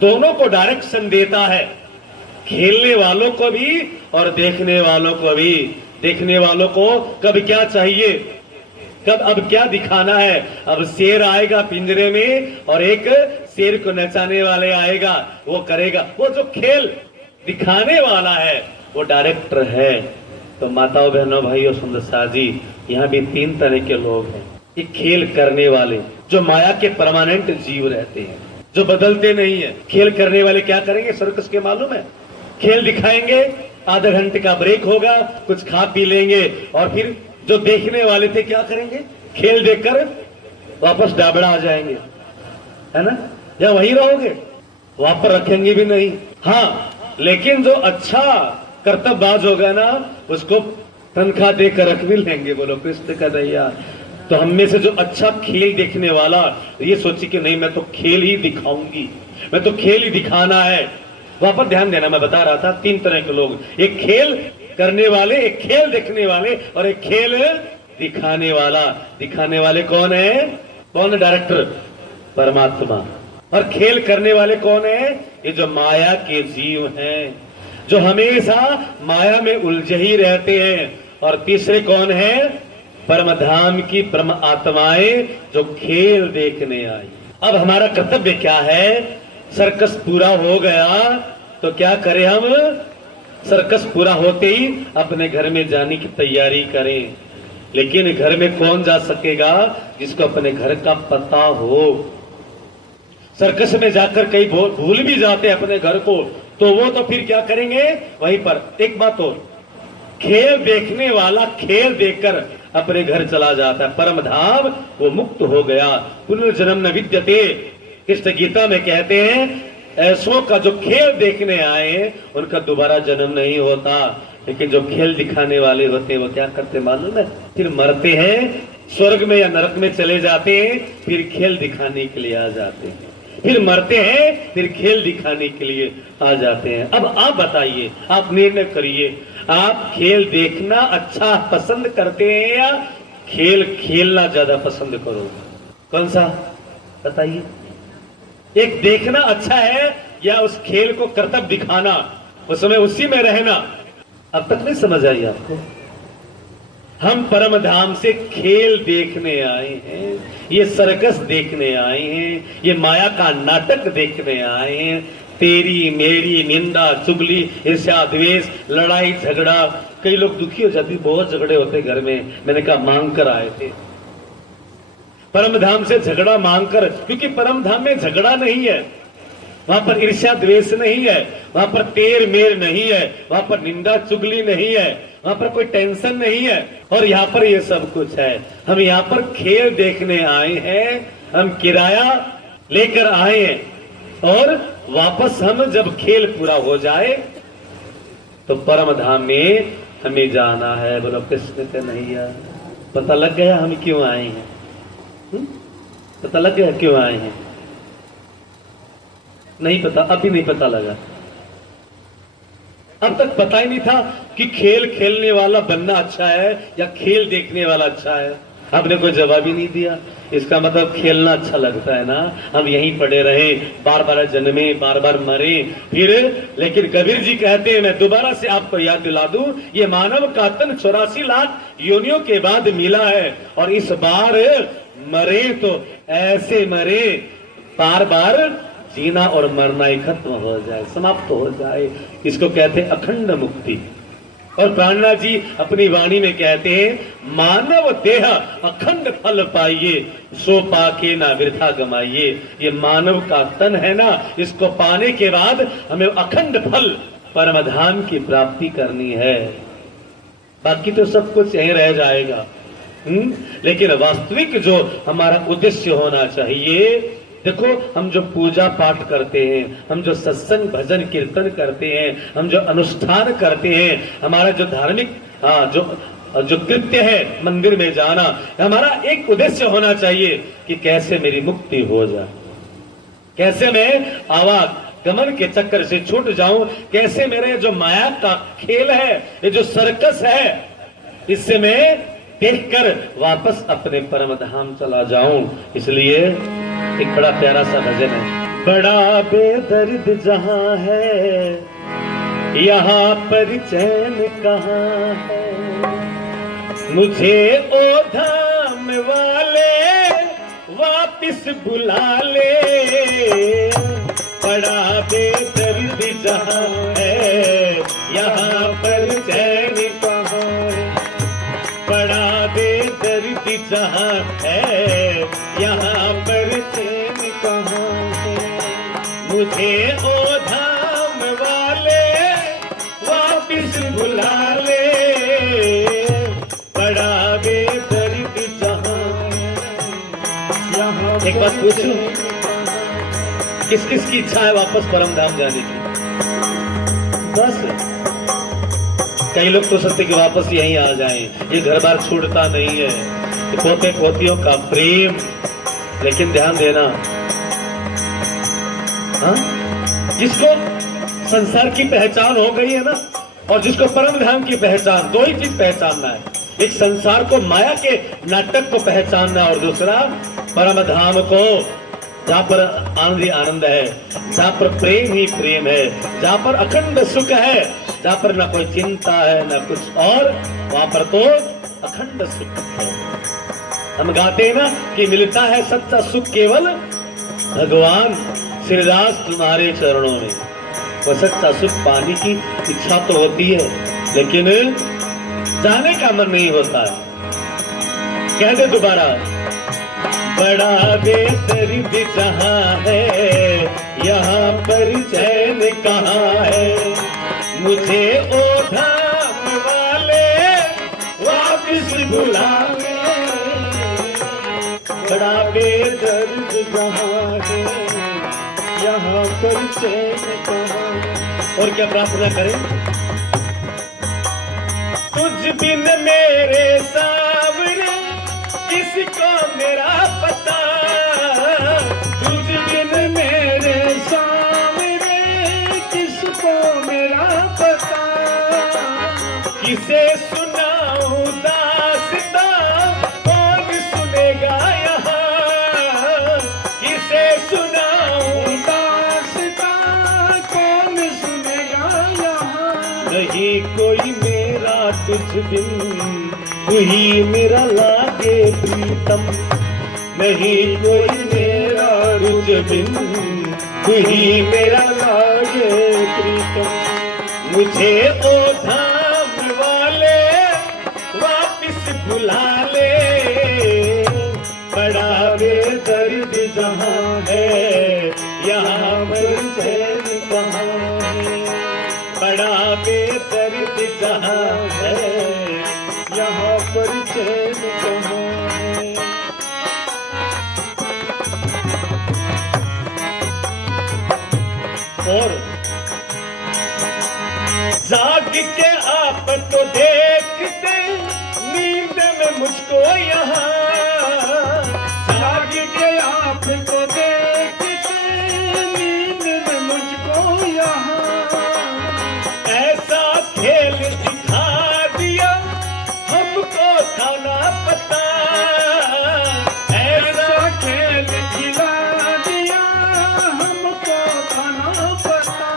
दोनों को डायरेक्शन देता है, खेलने वालों को भी और देखने वालों को भी। देखने वालों को कब क्या चाहिए, कब अब क्या दिखाना है। अब शेर आएगा पिंजरे में और एक शेर को नचाने वाले आएगा, वो करेगा। वो जो खेल दिखाने वाला है वो डायरेक्टर है। तो माताओं, बहनों, भाइयों, सुंदर साजी, यहाँ भी 3 तरह के लोग हैं। एक खेल करने वाले जो माया के परमानेंट जीव रहते हैं, जो बदलते नहीं है। खेल करने वाले क्या करेंगे सर्कस के, मालूम है? खेल दिखाएंगे, आधा घंटे का ब्रेक होगा, कुछ खा पी लेंगे, और फिर जो देखने वाले थे क्या करेंगे? खेल देखकर वापस डाबड़ा आ जाएंगे, है ना? या वहीं रहोगे, वहां पर रखेंगे भी नहीं। हाँ, लेकिन जो अच्छा कर्तव्यबाज होगा ना, उसको तनख्वाह देकर रख भी लेंगे। बोलो कृष्ण का दैया। तो हम में से जो अच्छा खेल देखने वाला ये सोची कि नहीं, मैं तो खेल ही दिखाऊंगी, मैं तो खेल ही दिखाना है। वहां पर ध्यान देना, मैं बता रहा था 3 तरह के लोग, एक खेल करने वाले, एक खेल देखने वाले, और एक खेल दिखाने वाला। दिखाने वाले कौन है? कौन है? डायरेक्टर, परमात्मा। और खेल करने वाले कौन है? ये जो माया के जीव हैं, जो हमेशा माया में उलझे ही रहते हैं। और तीसरे कौन है? परम धाम की परम आत्माएं जो खेल देखने आई। अब हमारा कर्तव्य क्या है? सर्कस पूरा हो गया तो क्या करें हम? सर्कस पूरा होते ही अपने घर में जाने की तैयारी करें। लेकिन घर में कौन जा सकेगा? जिसको अपने घर का पता हो। सर्कस में जाकर कई भूल भी जाते अपने घर को, तो वो तो फिर क्या करेंगे? वहीं पर एक बात हो, खेल देखने वाला खेल देखकर अपने घर चला जाता है। परम धाम वो मुक्त हो गया। पुनर्जन्म न विद्यते, कृष्ण गीता में कहते हैं ऐसों का जो खेल देखने आए उनका दोबारा जन्म नहीं होता। लेकिन जो खेल दिखाने वाले होते हैं वो क्या करते मालूम है? फिर मरते हैं, स्वर्ग में या नरक में चले जाते हैं, फिर खेल दिखाने के लिए आ जाते हैं। फिर मरते हैं, फिर खेल दिखाने के लिए आ जाते हैं। अब आप बताइए, आप निर्णय करिए, आप खेल देखना अच्छा पसंद करते हैं या खेल खेलना ज्यादा पसंद करोगे? कौन सा बताइए? एक देखना अच्छा है या उस खेल को कर्तव्य दिखाना, उसमें उसी में रहना? अब तक नहीं समझ आई आपको? हम परम धाम से खेल देखने आए हैं, ये सर्कस देखने आए हैं, ये माया का नाटक देखने आए हैं। तेरी मेरी निंदा चुगली ईर्ष्या द्वेष लड़ाई झगड़ा। कई लोग दुखी हो जाते, बहुत झगड़े होते घर में। मैंने कहा मांग कर आए थे परम धाम से, झगड़ा मांग कर, क्योंकि परम धाम में झगड़ा नहीं है, वहां पर ईर्ष्या द्वेष नहीं है, वहां पर तेर मेर नहीं है, वहां पर निंदा चुगली नहीं है, वहां पर कोई टेंशन नहीं है। और यहाँ पर ये सब कुछ है। हम यहाँ पर खेल देखने आए हैं, हम किराया लेकर आए हैं, और वापस हम जब खेल पूरा हो जाए तो परम धाम में हमें जाना है। बोलो कृष्ण के नैया। पता लग गया हम क्यों आए हैं? पता लग गया क्यों आए हैं? नहीं पता, अभी नहीं पता लगा। अब तक पता ही नहीं था कि खेल खेलने वाला बनना अच्छा है या खेल देखने वाला अच्छा है। आपने कोई जवाब ही नहीं दिया। इसका मतलब खेलना अच्छा लगता है ना, हम यहीं पड़े रहे, बार बार जन्मे, बार बार मरे फिर। लेकिन कबीर जी कहते हैं, मैं दोबारा से आपको याद दिला दूं, ये मानव का तन 84 लाख योनियों के बाद मिला है, और इस बार मरे तो ऐसे मरे, बार बार जीना और मरना ही खत्म हो जाए, समाप्त हो जाए। इसको कहते हैं अखंड मुक्ति। और प्राणनाथ जी अपनी वाणी में कहते हैं, मानव देह अखंड फल पाइए, सो पाके ना वृथा गमाइए। ये मानव का तन है ना, इसको पाने के बाद हमें अखंड फल परम धाम की प्राप्ति करनी है। बाकी तो सब कुछ यहीं रह जाएगा। लेकिन वास्तविक जो हमारा उद्देश्य होना चाहिए देखो, हम जो पूजा पाठ करते हैं, हम जो सत्संग भजन कीर्तन करते हैं, हम जो अनुष्ठान करते हैं, हमारा जो धार्मिक जो कृत्य है मंदिर में जाना, हमारा एक उद्देश्य होना चाहिए कि कैसे मेरी मुक्ति हो जाए, कैसे मैं आवागमन के चक्कर से छूट जाऊं, कैसे मेरे जो माया का खेल है, ये जो सर्कस है, इससे मैं देखकर वापस अपने परम धाम चला जाऊं। इसलिए एक बड़ा प्यारा सा भजन है। बड़ा बेदर्द जहां है, यहाँ पर चैन कहाँ है, मुझे ओ धाम वाले वापिस बुला ले। बड़ा बेदर्द जहां है, यहाँ पर चैन कहाँ है, बड़ा बेदर्द जहां है, यहाँ पर चैन कहाँ है, मुझे ओ धाम वाले वापिस बुला ले। बड़ा बेदर्द जहां है, यहाँ एक बात पूछूं, किस किस की इच्छा है वापस परम धाम जाने की? बस कई लोग तो सोचते कि वापस यहीं आ जाएं, ये घर बार छूटता नहीं है, पोते पोतियों का प्रेम। लेकिन ध्यान देना, हाँ, जिसको संसार की पहचान हो गई है ना, और जिसको परम धाम की पहचान, दो ही चीज पहचानना है। एक संसार को, माया के नाटक को पहचानना, और दूसरा परम धाम को, जहां पर आनंद ही आनंद है, जहां पर प्रेम ही प्रेम है, जहां पर अखंड सुख है, जहां पर ना कोई चिंता है ना कुछ और, वहां पर तो अखंड सुख है। हम गाते हैं ना कि मिलता है सच्चा सुख केवल भगवान श्रीदास तुम्हारे चरणों में। वो सच्चा सुख पाने की इच्छा तो होती है, लेकिन जाने का मन नहीं होता है। कह दे दोबारा, बड़ा बेदर्द जहां है, यहाँ पर चैन कहाँ है, मुझे ओ धाम वाले वापिस बुला ले। बड़ा बेदर्द जहां है, यहाँ पर चैन कहाँ है। और क्या प्रार्थना करें? तुझ बिन मेरे सावरे किसको मेरा पता, तुझ बिन मेरे सावरे किसको मेरा पता, किसे सुनाऊं दास्तां कौन सुनेगा यहाँ, किसे सुनाऊं दास्तां कौन सुनेगा यहाँ। नहीं कोई मेरा तुझ बिन, तू ही मेरा लागे प्रीतम, नहीं कोई मेरा तुझ बिन, तू ही मेरा लागे प्रीतम, मुझे ओ धाम वाले वापिस बुला ले। बड़ा बेदर्द जहां है, यहाँ पर चैन कहाँ है, बड़ा बेदर्द जहां है, यहाँ पर चैन कहाँ है। और जाग के आप तो देखते नींद में मुझको यहाँ, जाग के आप तो देखते नींद में मुझको यहाँ, ऐसा खेल दिखा दिया हमको था ना पता, ऐसा खेल खिला दिया हमको था ना पता।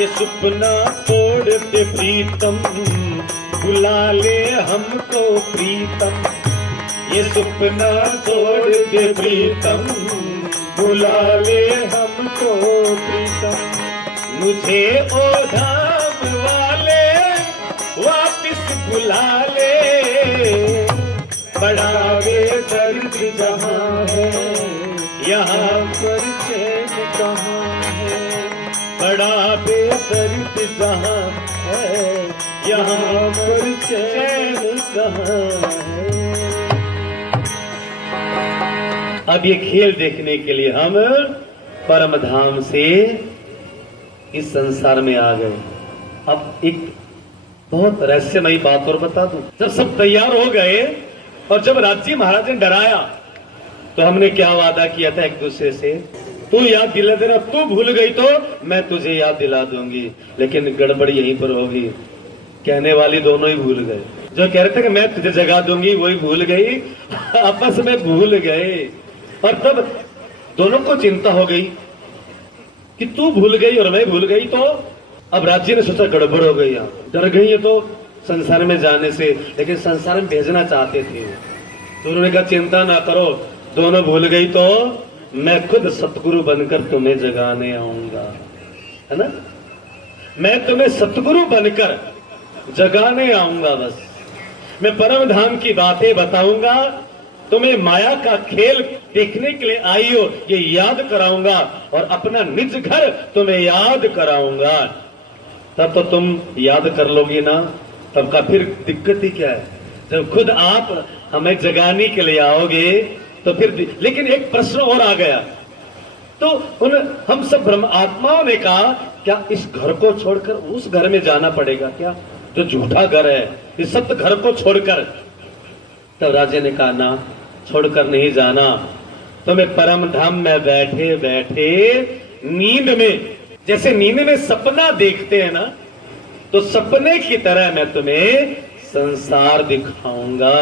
ये सपना तोड़ दे प्रीतम, बुला ले हमको प्रीतम, ये सपना तोड़ दे प्रीतम, बुला ले हमको प्रीतम, मुझे ओ धाम वाले वापिस बुला ले। बड़ा बेदर्द जहां है, यहाँ पर चैन कहाँ है, बड़ा बेदर्द जहां है, यहाँ पर चैन कहाँ है। अब ये खेल देखने के लिए हम परम धाम से इस संसार में आ गए। अब एक बहुत रहस्यमयी बात और बता दूं, जब सब तैयार हो गए और जब राजी महाराज ने डराया तो हमने क्या वादा किया था एक दूसरे से, तू याद दिला देना, तू भूल गई तो मैं तुझे याद दिला दूंगी। लेकिन गड़बड़ यहीं पर होगी, कहने वाली दोनों ही भूल गए। जो कह रहे थे कि मैं तुझे जगा दूंगी वही भूल गई, आपस में भूल गए। और तब दोनों को चिंता हो गई कि तू भूल गई और मैं भूल गई। तो अब राज्य ने सोचा गड़बड़ हो गई, डर गई है तो संसार में जाने से, लेकिन संसार में भेजना चाहते थे। तो उन्होंने कहा चिंता ना करो, दोनों भूल गई तो मैं खुद सतगुरु बनकर तुम्हें जगाने आऊंगा, है ना। मैं तुम्हें सतगुरु बनकर जगाने आऊंगा। बस मैं परम धाम की बातें बताऊंगा, तुम्हें माया का खेल देखने के लिए आई हो ये याद कराऊंगा और अपना निज घर तुम्हें याद कराऊंगा। तब तो तुम याद कर लोगी ना, तब का फिर दिक्कत ही क्या है। जब खुद आप हमें जगाने के लिए आओगे तो फिर। लेकिन एक प्रश्न और आ गया, तो हम सब ब्रह्म आत्माओं ने कहा क्या इस घर को छोड़कर उस घर में जाना पड़ेगा क्या, जो झूठा घर है, इस सत्य घर को छोड़कर। तब राजा ने कहा ना, छोड़कर नहीं जाना। तो मैं परम धाम में बैठे बैठे नींद में, जैसे नींद में सपना देखते हैं ना, तो सपने की तरह मैं तुम्हें संसार दिखाऊंगा।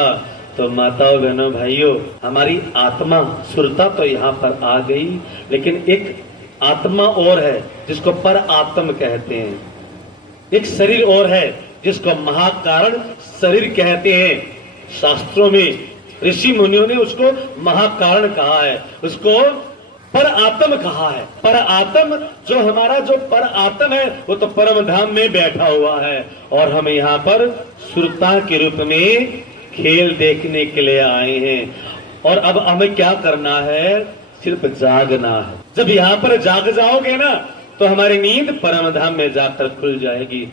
तो माताओं बहनों भाइयों, हमारी आत्मा सुरता तो यहाँ पर आ गई, लेकिन एक आत्मा और है जिसको पर आत्म कहते हैं। एक शरीर और है जिसको महाकारण शरीर कहते हैं। शास्त्रों में ऋषि मुनियों ने उसको महाकारण कहा है, उसको पर आत्म कहा है। पर आत्म जो हमारा जो पर आत्म है वो तो परम धाम में बैठा हुआ है, और हम यहाँ पर सुरता के रूप में खेल देखने के लिए आए हैं। और अब हमें क्या करना है, सिर्फ जागना है। जब यहाँ पर जाग जाओगे ना तो हमारी नींद परम धाम में जाकर खुल जाएगी।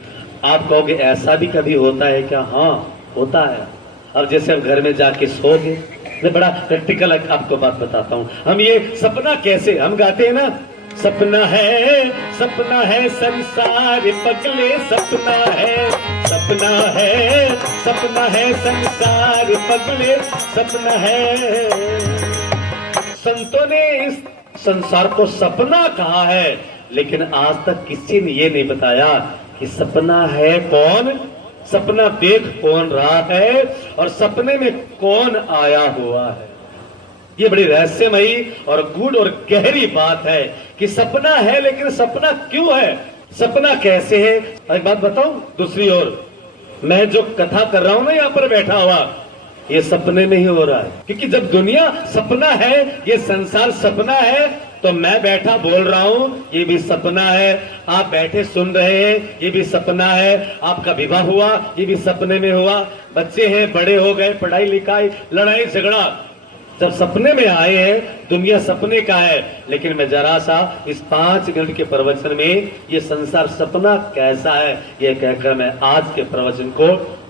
आप कहोगे ऐसा भी कभी होता है क्या? हाँ होता है। अब जैसे हम घर में जाके सो गए, मैं बड़ा प्रैक्टिकल आपको बात बताता हूँ। हम ये सपना कैसे हम गाते हैं ना, सपना है संसार पगले, सपना है संसार पगले, सपना है। संतों ने इस संसार को सपना कहा है, लेकिन आज तक किसी ने ये नहीं बताया कि सपना है कौन, सपना देख कौन रहा है और सपने में कौन आया हुआ है। ये बड़ी रहस्यमयी और गूढ़ और गहरी बात है कि सपना है, लेकिन सपना क्यों है, सपना कैसे है। एक बात बताऊं, दूसरी ओर मैं जो कथा कर रहा हूं ना यहाँ पर बैठा हुआ, ये सपने में ही हो रहा है। क्योंकि जब दुनिया सपना है, ये संसार सपना है, तो मैं बैठा बोल रहा हूं ये भी सपना है, आप बैठे सुन रहे हैं ये भी सपना है, आपका विवाह हुआ ये भी सपने में हुआ, बच्चे हैं बड़े हो गए, पढ़ाई लिखाई लड़ाई झगड़ा जब सपने में आए हैं, दुनिया सपने का है। लेकिन मैं जरा सा इस 5 मिनट के प्रवचन में ये संसार सपना कैसा है ये कहकर मैं आज के प्रवचन को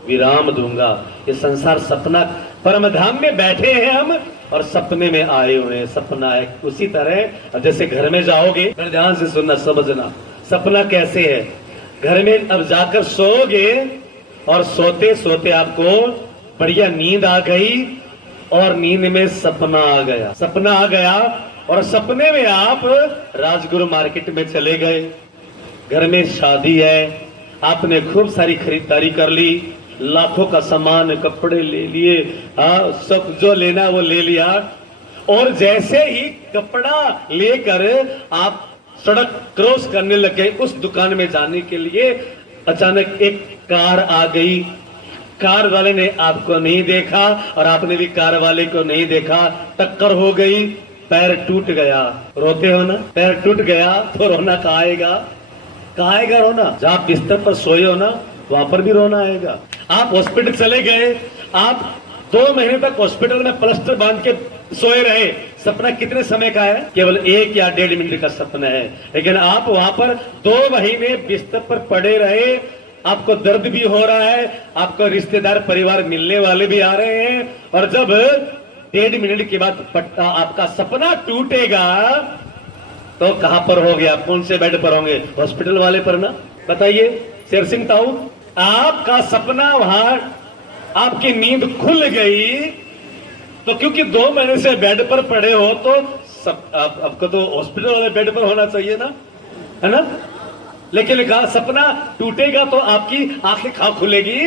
विराम दूंगा। ये संसार सपना, परम धाम में बैठे हैं हम और सपने में आए हुए हैं, सपना है। उसी तरह जैसे घर में जाओगे, ध्यान से सुनना समझना, सपना कैसे है। घर में अब जाकर सोओगे और सोते सोते आपको बढ़िया नींद आ गई और नींद में सपना आ गया और सपने में आप राजगुरु मार्केट में चले गए, घर में शादी है, आपने खूब सारी खरीदारी कर ली, लाखों का सामान कपड़े ले लिए, हाँ सब जो लेना वो ले लिया। और जैसे ही कपड़ा लेकर आप सड़क क्रॉस करने लगे उस दुकान में जाने के लिए, अचानक एक कार आ गई। कार वाले ने आपको नहीं देखा और आपने भी कार वाले को नहीं देखा, टक्कर हो गई, पैर टूट गया। रोते हो ना, पैर टूट गया तो रोना कहाँ आएगा रोना। जहाँ बिस्तर पर सोए हो ना वहां पर भी रोना आएगा। आप हॉस्पिटल चले गए, आप 2 महीने तक हॉस्पिटल में प्लास्टर बांध के सोए रहे, सपना कितने समय का है? केवल 1 या 1.5 मिनट का सपना है। लेकिन आप वहां पर 2 महीने बिस्तर पर पड़े रहे, आपको दर्द भी हो रहा है, आपको रिश्तेदार परिवार मिलने वाले भी आ रहे हैं, और जब 1.5 मिनट के बाद आपका सपना टूटेगा तो कहां पर हो गया, कौन से बेड पर होंगे? हॉस्पिटल वाले पर ना। बताइए शेर सिंह ताऊ, आपका सपना वहां, आपकी नींद खुल गई तो क्योंकि 2 महीने से बेड पर पड़े हो तो आपको तो हॉस्पिटल वाले बेड पर होना चाहिए ना, है ना? लेकिन कहा सपना टूटेगा तो आपकी आंखें कहां खुलेगी?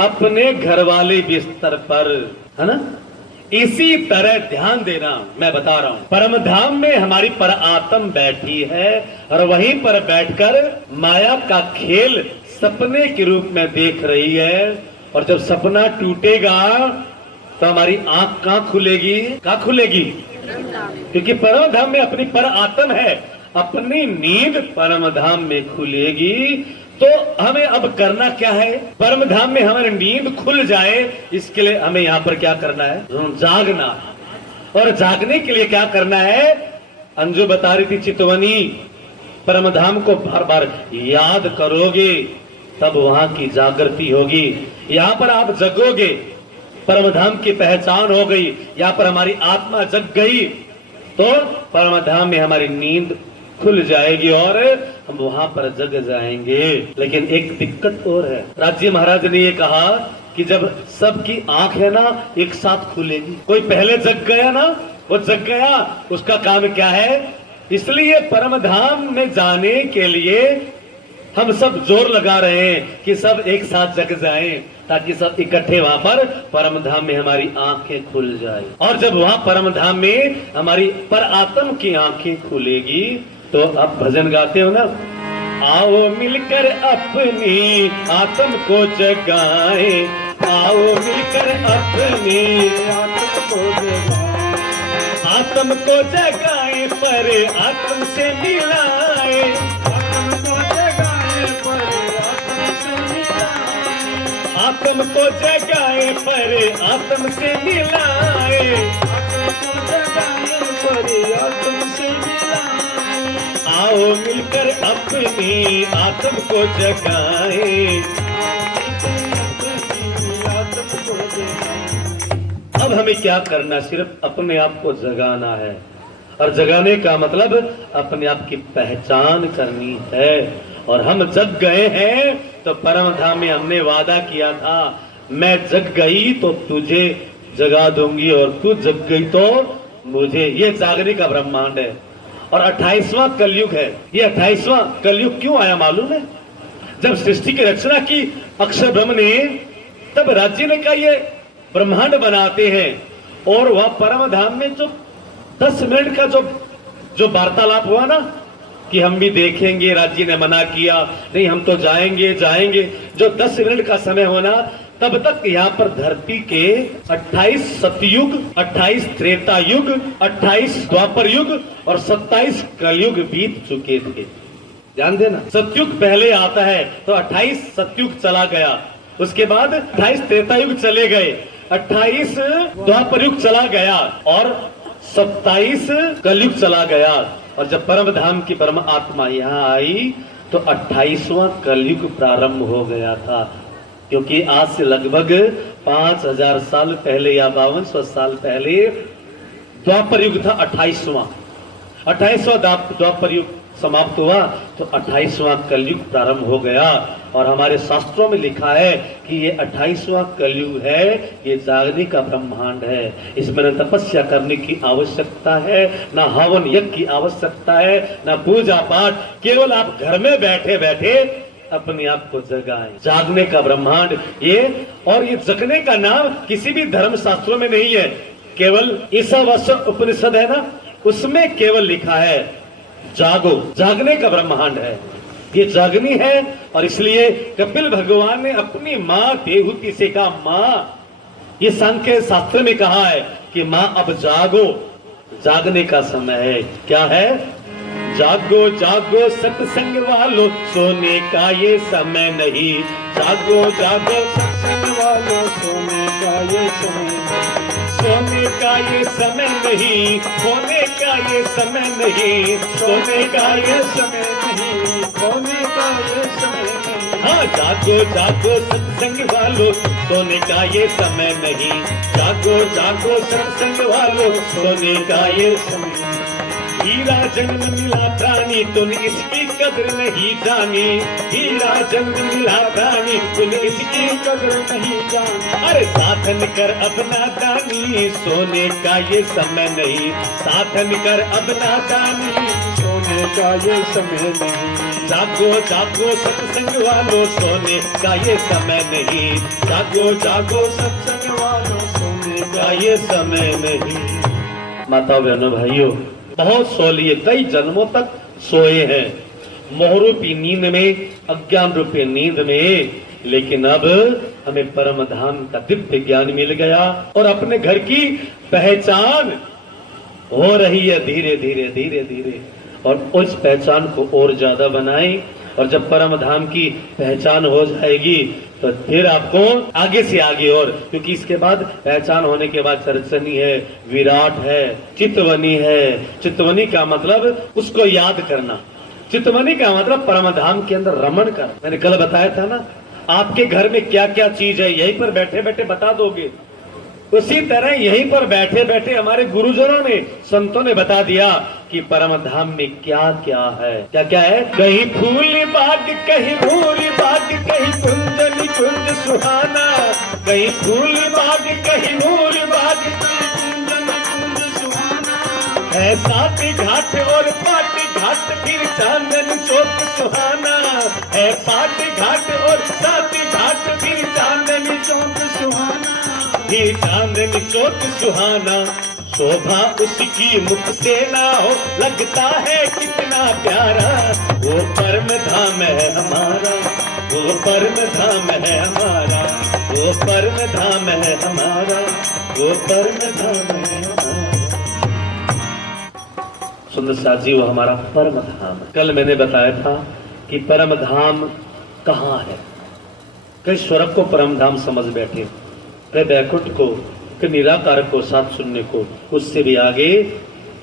अपने घर वाले बिस्तर पर, है ना? इसी तरह ध्यान देना, मैं बता रहा हूं, परम धाम में हमारी पर आत्म बैठी है और वहीं पर बैठकर माया का खेल सपने के रूप में देख रही है। और जब सपना टूटेगा तो हमारी आंख कहां खुलेगी? कहां खुलेगी? क्योंकि परम धाम में अपनी पर आत्म है, अपनी नींद परम धाम में खुलेगी। तो हमें अब करना क्या है? परम धाम में हमारी नींद खुल जाए, इसके लिए हमें यहां पर क्या करना है? जागना। और जागने के लिए क्या करना है? अंजू बता रही थी, चितवनी परम धाम को बार बार याद करोगे तब वहां की जागृति होगी। यहां पर आप जगोगे, परम धाम की पहचान हो गई, यहां पर हमारी आत्मा जग गई तो परम धाम में हमारी नींद खुल जाएगी और हम वहां पर जग जाएंगे। लेकिन एक दिक्कत और है, राज्य महाराज ने ये कहा कि जब सबकी आंख है ना एक साथ खुलेगी, कोई पहले जग गया ना, वो जग गया, उसका काम क्या है? इसलिए परम धाम में जाने के लिए हम सब जोर लगा रहे हैं कि सब एक साथ जग जाएं, ताकि सब इकट्ठे वहां पर परम धाम में हमारी आंखें खुल जाए। और जब वहां परम धाम में हमारी पर आत्म की आंखें खुलेगी तो आप भजन गाते हो ना, आओ मिलकर अपनी आत्म को जगाए, आओ मिलकर अपनी आत्म को जगाए, आत्म को जगाए पर आत्म से मिलाए, आत्म को जगाए पर आत्म से मिलाए, आत्म को जगाए पर आत्म से मिलाए, आत्म को जगाए पर आत्म से मिलाए, आओ मिलकर अपनी आत्म को जगाए, आत्म को जगाए। अब हमें क्या करना? सिर्फ अपने आप को जगाना है। और जगाने का मतलब अपने आप की पहचान करनी है। और हम जग गए हैं तो परम धाम में हमने वादा किया था, मैं जग गई तो तुझे जगा दूंगी और तू जग गई तो मुझे। ये जागने का ब्रह्मांड है। और 28वां कलयुग है। ये 28वां कलयुग क्यों आया मालूम है? जब सृष्टि की रचना की अक्षर ब्रह्म ने, तब राज्य ने कहा ये ब्रह्मांड बनाते हैं। और वह परम धाम में जो 10 मिनट का जो वार्तालाप हुआ ना कि हम भी देखेंगे, राज्य ने मना किया, नहीं हम तो जाएंगे जाएंगे। जो 10 मिनट का समय होना, तब तक यहाँ पर धरती के 28 सतयुग, 28 त्रेता युग, 28 द्वापर युग और 27 कलयुग बीत चुके थे। ध्यान देना, सतयुग पहले आता है तो 28 सतयुग चला गया, उसके बाद 28 त्रेता युग चले गए, 28 द्वापर युग चला गया और 27 कलयुग चला गया। और जब परम धाम की परम आत्मा यहाँ आई तो 28वां कलयुग प्रारंभ हो गया था। क्योंकि आज से लगभग 5000 साल पहले या 5200 साल पहले द्वापर युग था। 28वां द्वापर युग समाप्त हुआ तो 28वां कलयुग प्रारंभ हो गया। और हमारे शास्त्रों में लिखा है कि ये 28वां कलयुग है, ये जागने का ब्रह्मांड है। इसमें न तपस्या करने की आवश्यकता है, न हवन यज्ञ की आवश्यकता है, न पूजा पाठ, केवल आप घर में बैठे बैठे अपने आप को जगाएं। जागने का ब्रह्मांड ये। और ये जगने का नाम किसी भी धर्म शास्त्रों में नहीं है, केवल ईशावास्य उपनिषद है ना, उसमें केवल लिखा है जागो। जागने का ब्रह्मांड है, ये जागनी है। और इसलिए कपिल भगवान ने अपनी माँ देवहूति से कहा, माँ, ये सांख्य शास्त्र में कहा है कि माँ अब जागो, जागने का समय है। क्या है? जागो जागो सत्संग वालों, सोने का ये समय नहीं। जागो जागो सत्संग वालों, सोने का ये समय नहीं। सोने का ये समय नहीं, खोने का ये समय नहीं। सोने का ये समय नहीं, खोने का ये समय नहीं। हाँ, हाँ जागो जागो सत्संग वालों, सोने का ये समय नहीं। जागो जागो सत्संग वालों, सोने का ये समय। हीरा जन्म मिला प्राणी, तुम इसकी कदर नहीं जानी। हीरा जन्म मिला प्राणी, तुम इसकी कदर नहीं जानी। अरे साधन कर अपना दानी, सोने का ये समय नहीं। साधन कर अपना दानी, सोने का ये समय नहीं। जागो जागो सत्संग वालों, सोने का ये समय नहीं। जागो जागो सत्संग वालों, सोने का ये समय नहीं। माताओं बहनों भाइयों, बहुत सो लिए, कई जन्मों तक सोए हैं मोह रूपी नींद में, अज्ञान रूपी नींद में, लेकिन अब हमें परम धाम का दिव्य ज्ञान मिल गया और अपने घर की पहचान हो रही है धीरे धीरे धीरे धीरे। और उस पहचान को और ज्यादा बनाएं, और जब परम धाम की पहचान हो जाएगी तो फिर आपको आगे से आगे और, क्योंकि इसके बाद पहचान होने के बाद चरचनी है, विराट है, चितवनी है। चितवनी का मतलब उसको याद करना, चितवनी का मतलब परम धाम के अंदर रमण कर। मैंने कल बताया था ना, आपके घर में क्या क्या चीज है यहीं पर बैठे बैठे बता दोगे। उसी तरह यहीं पर बैठे बैठे हमारे गुरुजनों ने, संतों ने बता दिया कि परम धाम में क्या क्या है। क्या क्या है? कहीं फूल बाग, कहीं फूल बाग, कहीं कुंज निकुंज सुहाना। कहीं फूल बाग, कहीं नूर बाग, कहीं कुंज निकुंज सुहाना। है साथ घाट और पाट घाट, फिर चांदन चौक सुहाना। है पाट घाट और साथ घाट, फिर चांदन चौक सुहाना। ही चांदन चौक सुहाना, शोभा उसकी मुख से ना हो, लगता है कितना प्यारा। वो परम धाम है हमारा, वो परम धाम है हमारा, वो परम धाम है हमारा, वो परम धाम है हमारा। सुंदर साथ जी, वो हमारा परम धाम। कल मैंने बताया था कि परम धाम कहाँ है। कई स्वर्ग को परम धाम समझ बैठे, कई बैकुंठ को, कई निराकार को, साथ सुनने को। उससे भी आगे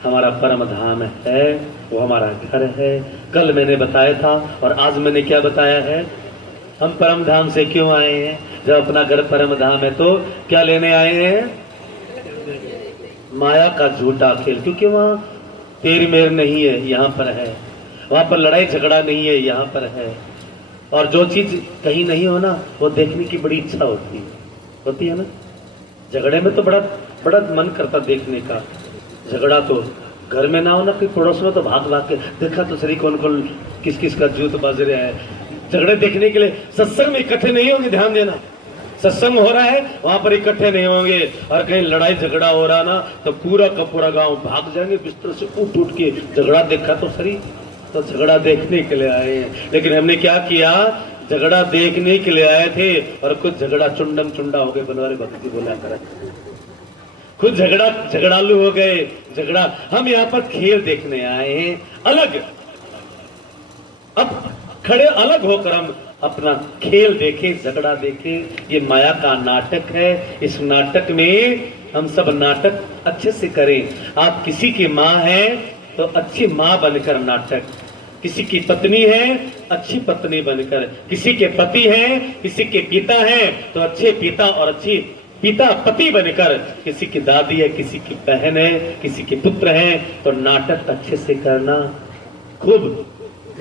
हमारा परम धाम है, वो हमारा घर है। कल मैंने बताया था और आज मैंने क्या बताया है, हम परम धाम से क्यों आए हैं। जब अपना घर परम धाम है तो क्या लेने आए हैं? माया का झूठा खेल, क्योंकि वहाँ तेर मेर नहीं है, यहाँ पर है। वहाँ पर लड़ाई झगड़ा नहीं है, यहाँ पर है। और जो चीज कहीं नहीं हो ना, वो देखने की बड़ी इच्छा होती है ना। झगड़े में तो बड़ा बड़ा मन करता देखने का। झगड़ा तो घर में ना हो ना, फिर पड़ोस में तो भाग भाग के देखा तो सही कौन कौन किस किस का जूत बाज रहा है। झगड़े देखने के लिए सत्संग में इकट्ठे नहीं होंगे, ध्यान देना। सत्संग हो रहा है वहां पर इकट्ठे नहीं होंगे, और कहीं लड़ाई झगड़ा हो रहा ना तो पूरा का पूरा गांव भाग जाएंगे बिस्तर से उठ उठ के। झगड़ा देखा तो सही, तो झगड़ा देखने के लिए आए हैं। लेकिन हमने क्या किया, झगड़ा देखने के लिए आए थे और कुछ झगड़ा चुंडम चुंडा हो गए। बनवारी भक्त जी बोला कर, खुद झगड़ालू हो गए। झगड़ा, हम यहाँ पर खेल देखने आए हैं अलग। अब खड़े अलग होकर हम अपना खेल देखें, झगड़ा देखें। ये माया का नाटक है। इस नाटक में हम सब नाटक अच्छे से करें। आप किसी की माँ हैं तो अच्छी माँ बनकर नाटक, किसी की पत्नी है अच्छी पत्नी बनकर, किसी के पति हैं, किसी के पिता हैं तो अच्छे पिता और अच्छी पिता पति बनकर, किसी की दादी है, किसी की बहन है, किसी के पुत्र हैं, तो नाटक अच्छे से करना, खूब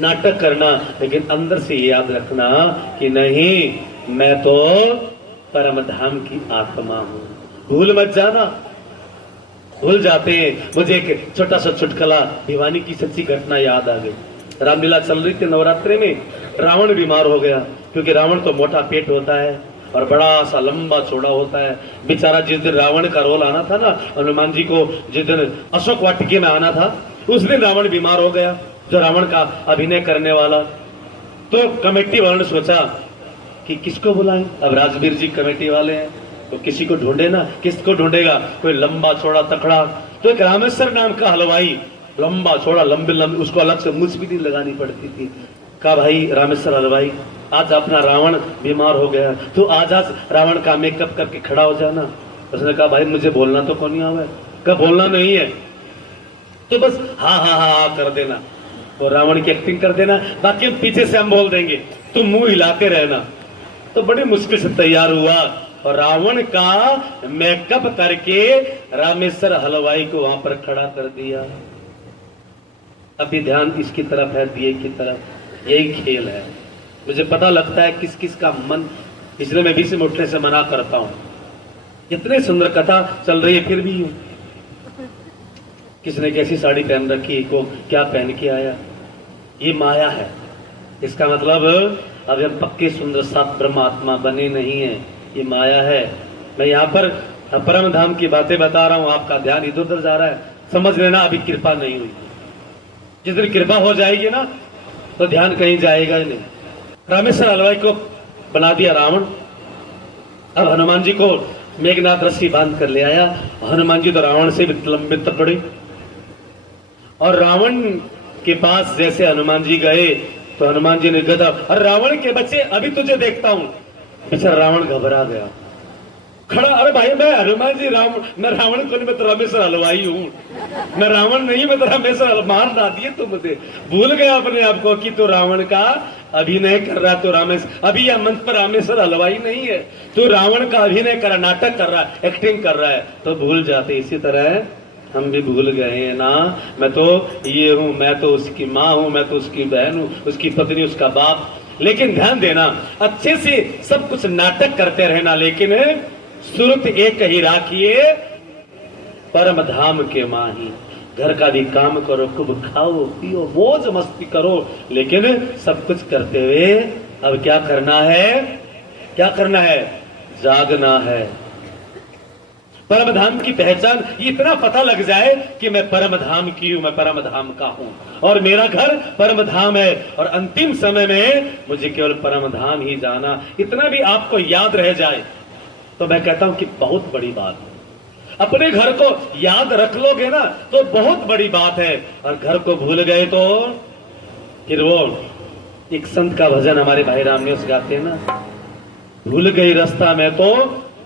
नाटक करना। लेकिन अंदर से याद रखना कि नहीं, मैं तो परम धाम की आत्मा हूं। भूल मत जाना। भूल जाते हैं। मुझे एक छोटा सा चुटकुला, भिवानी की सच्ची घटना याद आ गई। रामलीला चल रही थी नवरात्रि में, रावण बीमार हो गया, क्योंकि रावण तो मोटा पेट होता है और बड़ा सा लंबा चौड़ा होता है। बेचारा जिस दिन रावण का रोल आना था ना, हनुमान जी को जिस दिन अशोक वाटिके में आना था, उस दिन रावण बीमार हो गया, जो रावण का अभिनय करने वाला। तो कमेटी वालों ने सोचा कि किसको बुलाएं। अब राजवीर जी कमेटी वाले हैं तो किसी को ढूंढे ना। किसको ढूंढेगा? कोई लंबा चौड़ा तकड़ा। तो एक रामेश्वर नाम का हलवाई, लंबा चौड़ा, लंबे लंबे, उसको अलग से मूछ भी नहीं लगानी पड़ती थी। कहा भाई रामेश्वर हलवाई, आज अपना रावण बीमार हो गया, तो आज रावण का मेकअप करके खड़ा हो जाना। उसने कहा भाई मुझे बोलना तो कौन नहीं आवे। कहा बोलना नहीं है तो बस हाँ हाँ हाँ हाँ कर देना। वो रावण की एक्टिंग कर देना, बाकी हम पीछे से हम बोल देंगे, तुम मुंह हिलाते रहना। तो बड़ी मुश्किल से तैयार हुआ और रावण का मेकअप करके रामेश्वर हलवाई को वहां पर खड़ा कर दिया। अभी ध्यान इसकी तरफ है, दिए की तरफ। यही खेल है। मुझे पता लगता है किस किस का मन, इसलिए मैं बीच में उठने से मना करता हूं। इतने सुंदर कथा चल रही है फिर भी किसने कैसी साड़ी पहन रखी, को क्या पहन के आया, ये माया है। इसका मतलब अब हम पक्के सुंदर सात ब्रह्मात्मा बने नहीं है, ये माया है। मैं यहाँ पर परम धाम की बातें बता रहा हूँ, आपका ध्यान इधर उधर जा रहा है, समझ लेना अभी कृपा नहीं हुई। जिस दिन कृपा हो जाएगी ना तो ध्यान कहीं जाएगा ही नहीं। रामेश्वर हलवाई को बना दिया रावण। अब हनुमान जी को मेघनाथ रस्सी बांध कर ले आया। हनुमान जी तो रावण से भी लंबे तकड़े, और रावण के पास जैसे हनुमान जी गए तो हनुमान जी ने गदा, अरे रावण के बच्चे अभी तुझे देखता हूं। बेचारा रावण घबरा गया, खड़ा, अरे भाई मैं हनुमान जी मैं रावण को नहीं, मैं तो रामेश्वर हलवाई हूं, मैं रावण नहीं, मैं तो रामेश्वर मार ना दिए तो मुझे भूल गया अपने आप को कि तो रावण का अभिनय कर रहा है। तो रामेश्वर अभी यह मंच पर रामेश्वर हलवाई नहीं है, तो रावण का अभिनय कर रहा, नाटक कर रहा है, एक्टिंग कर रहा है, तो भूल जाते। इसी तरह हम भी भूल गए हैं ना, मैं तो ये हूं, मैं तो उसकी माँ हूं, मैं तो उसकी बहन हूं, उसकी पत्नी, उसका बाप। लेकिन ध्यान देना, अच्छे से सब कुछ नाटक करते रहना, लेकिन सुरत एक ही राखिए, परम धाम के माही। घर का भी काम करो, खूब खाओ पियो, मौज मस्ती करो, लेकिन सब कुछ करते हुए अब क्या करना है, क्या करना है, जागना है। परम धाम की पहचान इतना पता लग जाए कि मैं परम धाम की हूं, मैं परम धाम का हूं, और मेरा घर परम धाम है, और अंतिम समय में मुझे केवल परम धाम ही जाना, इतना भी आपको याद रह जाए तो मैं कहता हूं कि बहुत बड़ी बात है। अपने घर को याद रख लोगे ना तो बहुत बड़ी बात है, और घर को भूल गए तो फिर वो एक संत का भजन हमारे भाई रामनिवास गाते हैं ना, भूल गई रास्ता में तो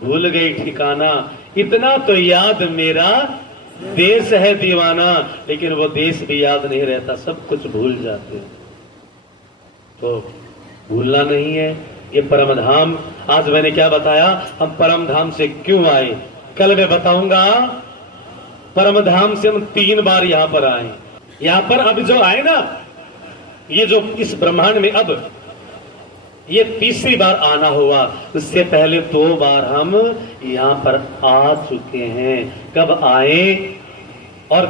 भूल गई ठिकाना, इतना तो याद मेरा देश है दीवाना। लेकिन वो देश भी याद नहीं रहता, सब कुछ भूल जाते। तो भूलना नहीं है, ये परम धाम। आज मैंने क्या बताया, हम परम धाम से क्यों आए, कल मैं बताऊंगा। परम धाम से हम 3 बार यहां पर आए। यहां पर अब जो आए ना, ये जो इस ब्रह्मांड में अब ये तीसरी बार आना हुआ, उससे पहले 2 बार हम यहां पर आ चुके हैं। कब आए, और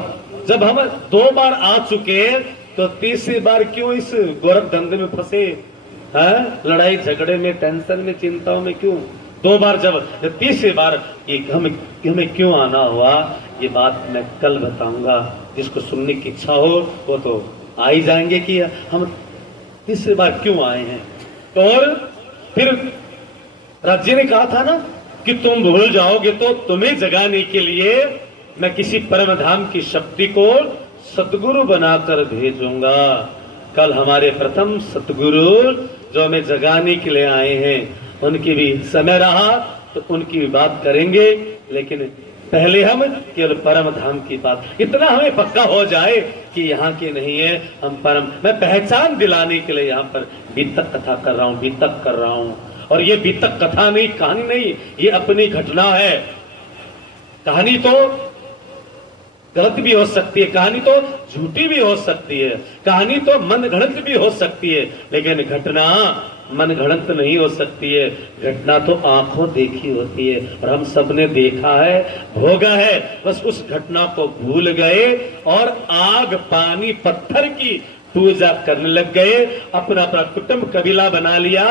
जब हम 2 बार आ चुके तो तीसरी बार क्यों इस गोरख धंधे में फंसे, है? लड़ाई झगड़े में, टेंशन में, चिंताओं में क्यों? 2 बार जब तीसरी बार हमें क्यों आना हुआ, ये बात मैं कल बताऊंगा। जिसको सुनने की इच्छा हो वो तो आ ही जाएंगे कि हम तीसरी बार क्यों आए हैं। और फिर राज्य ने कहा था ना कि तुम भूल जाओगे तो तुम्हें जगाने के लिए मैं किसी परम धाम की शक्ति को सतगुरु बनाकर भेजूंगा। कल हमारे प्रथम सतगुरु जो हमें जगाने के लिए आए हैं, उनकी भी समय रहा तो उनकी बात करेंगे, लेकिन पहले हम केवल परम धाम की बात, इतना हमें पक्का हो जाए कि यहाँ के नहीं है, हम परम, मैं पहचान दिलाने के लिए यहाँ पर बीतक कथा कर रहा हूँ, बीतक कर रहा हूँ। और ये बीतक कथा नहीं, कहानी नहीं, ये अपनी घटना है। कहानी तो गलत भी हो सकती है, कहानी तो झूठी भी हो सकती है, कहानी तो मन गढ़ंत भी हो सकती है, लेकिन घटना मन गढ़ंत नहीं हो सकती है। घटना तो आंखों देखी होती है, और हम सबने देखा है, भोगा है, बस उस घटना को भूल गए और आग पानी पत्थर की पूजा करने लग गए। अपना अपना कुटुंब कबीला बना लिया,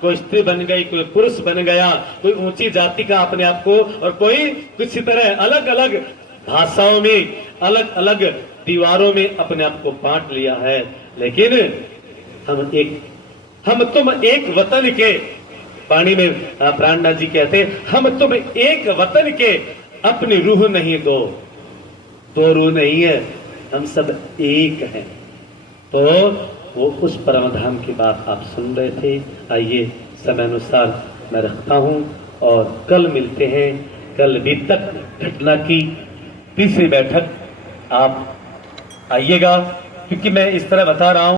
कोई स्त्री बन गई, कोई पुरुष बन गया, कोई ऊंची जाति का अपने आप को, और कोई कुछ तरह अलग अलग भाषाओं में, अलग अलग दीवारों में अपने आप को बांट लिया है। लेकिन हम तुम एक वतन के, पानी में प्राणनाथ जी कहते हैं, हम तुम एक वतन के, अपनी रूह नहीं दो रूह नहीं है, हम सब एक हैं। तो वो उस परम धाम की बात आप सुन रहे थे। आइए समय अनुसार मैं रखता हूं और कल मिलते हैं। कल बीतक घटना की तीसरी बैठक आप आइएगा, क्योंकि मैं इस तरह बता रहा हूँ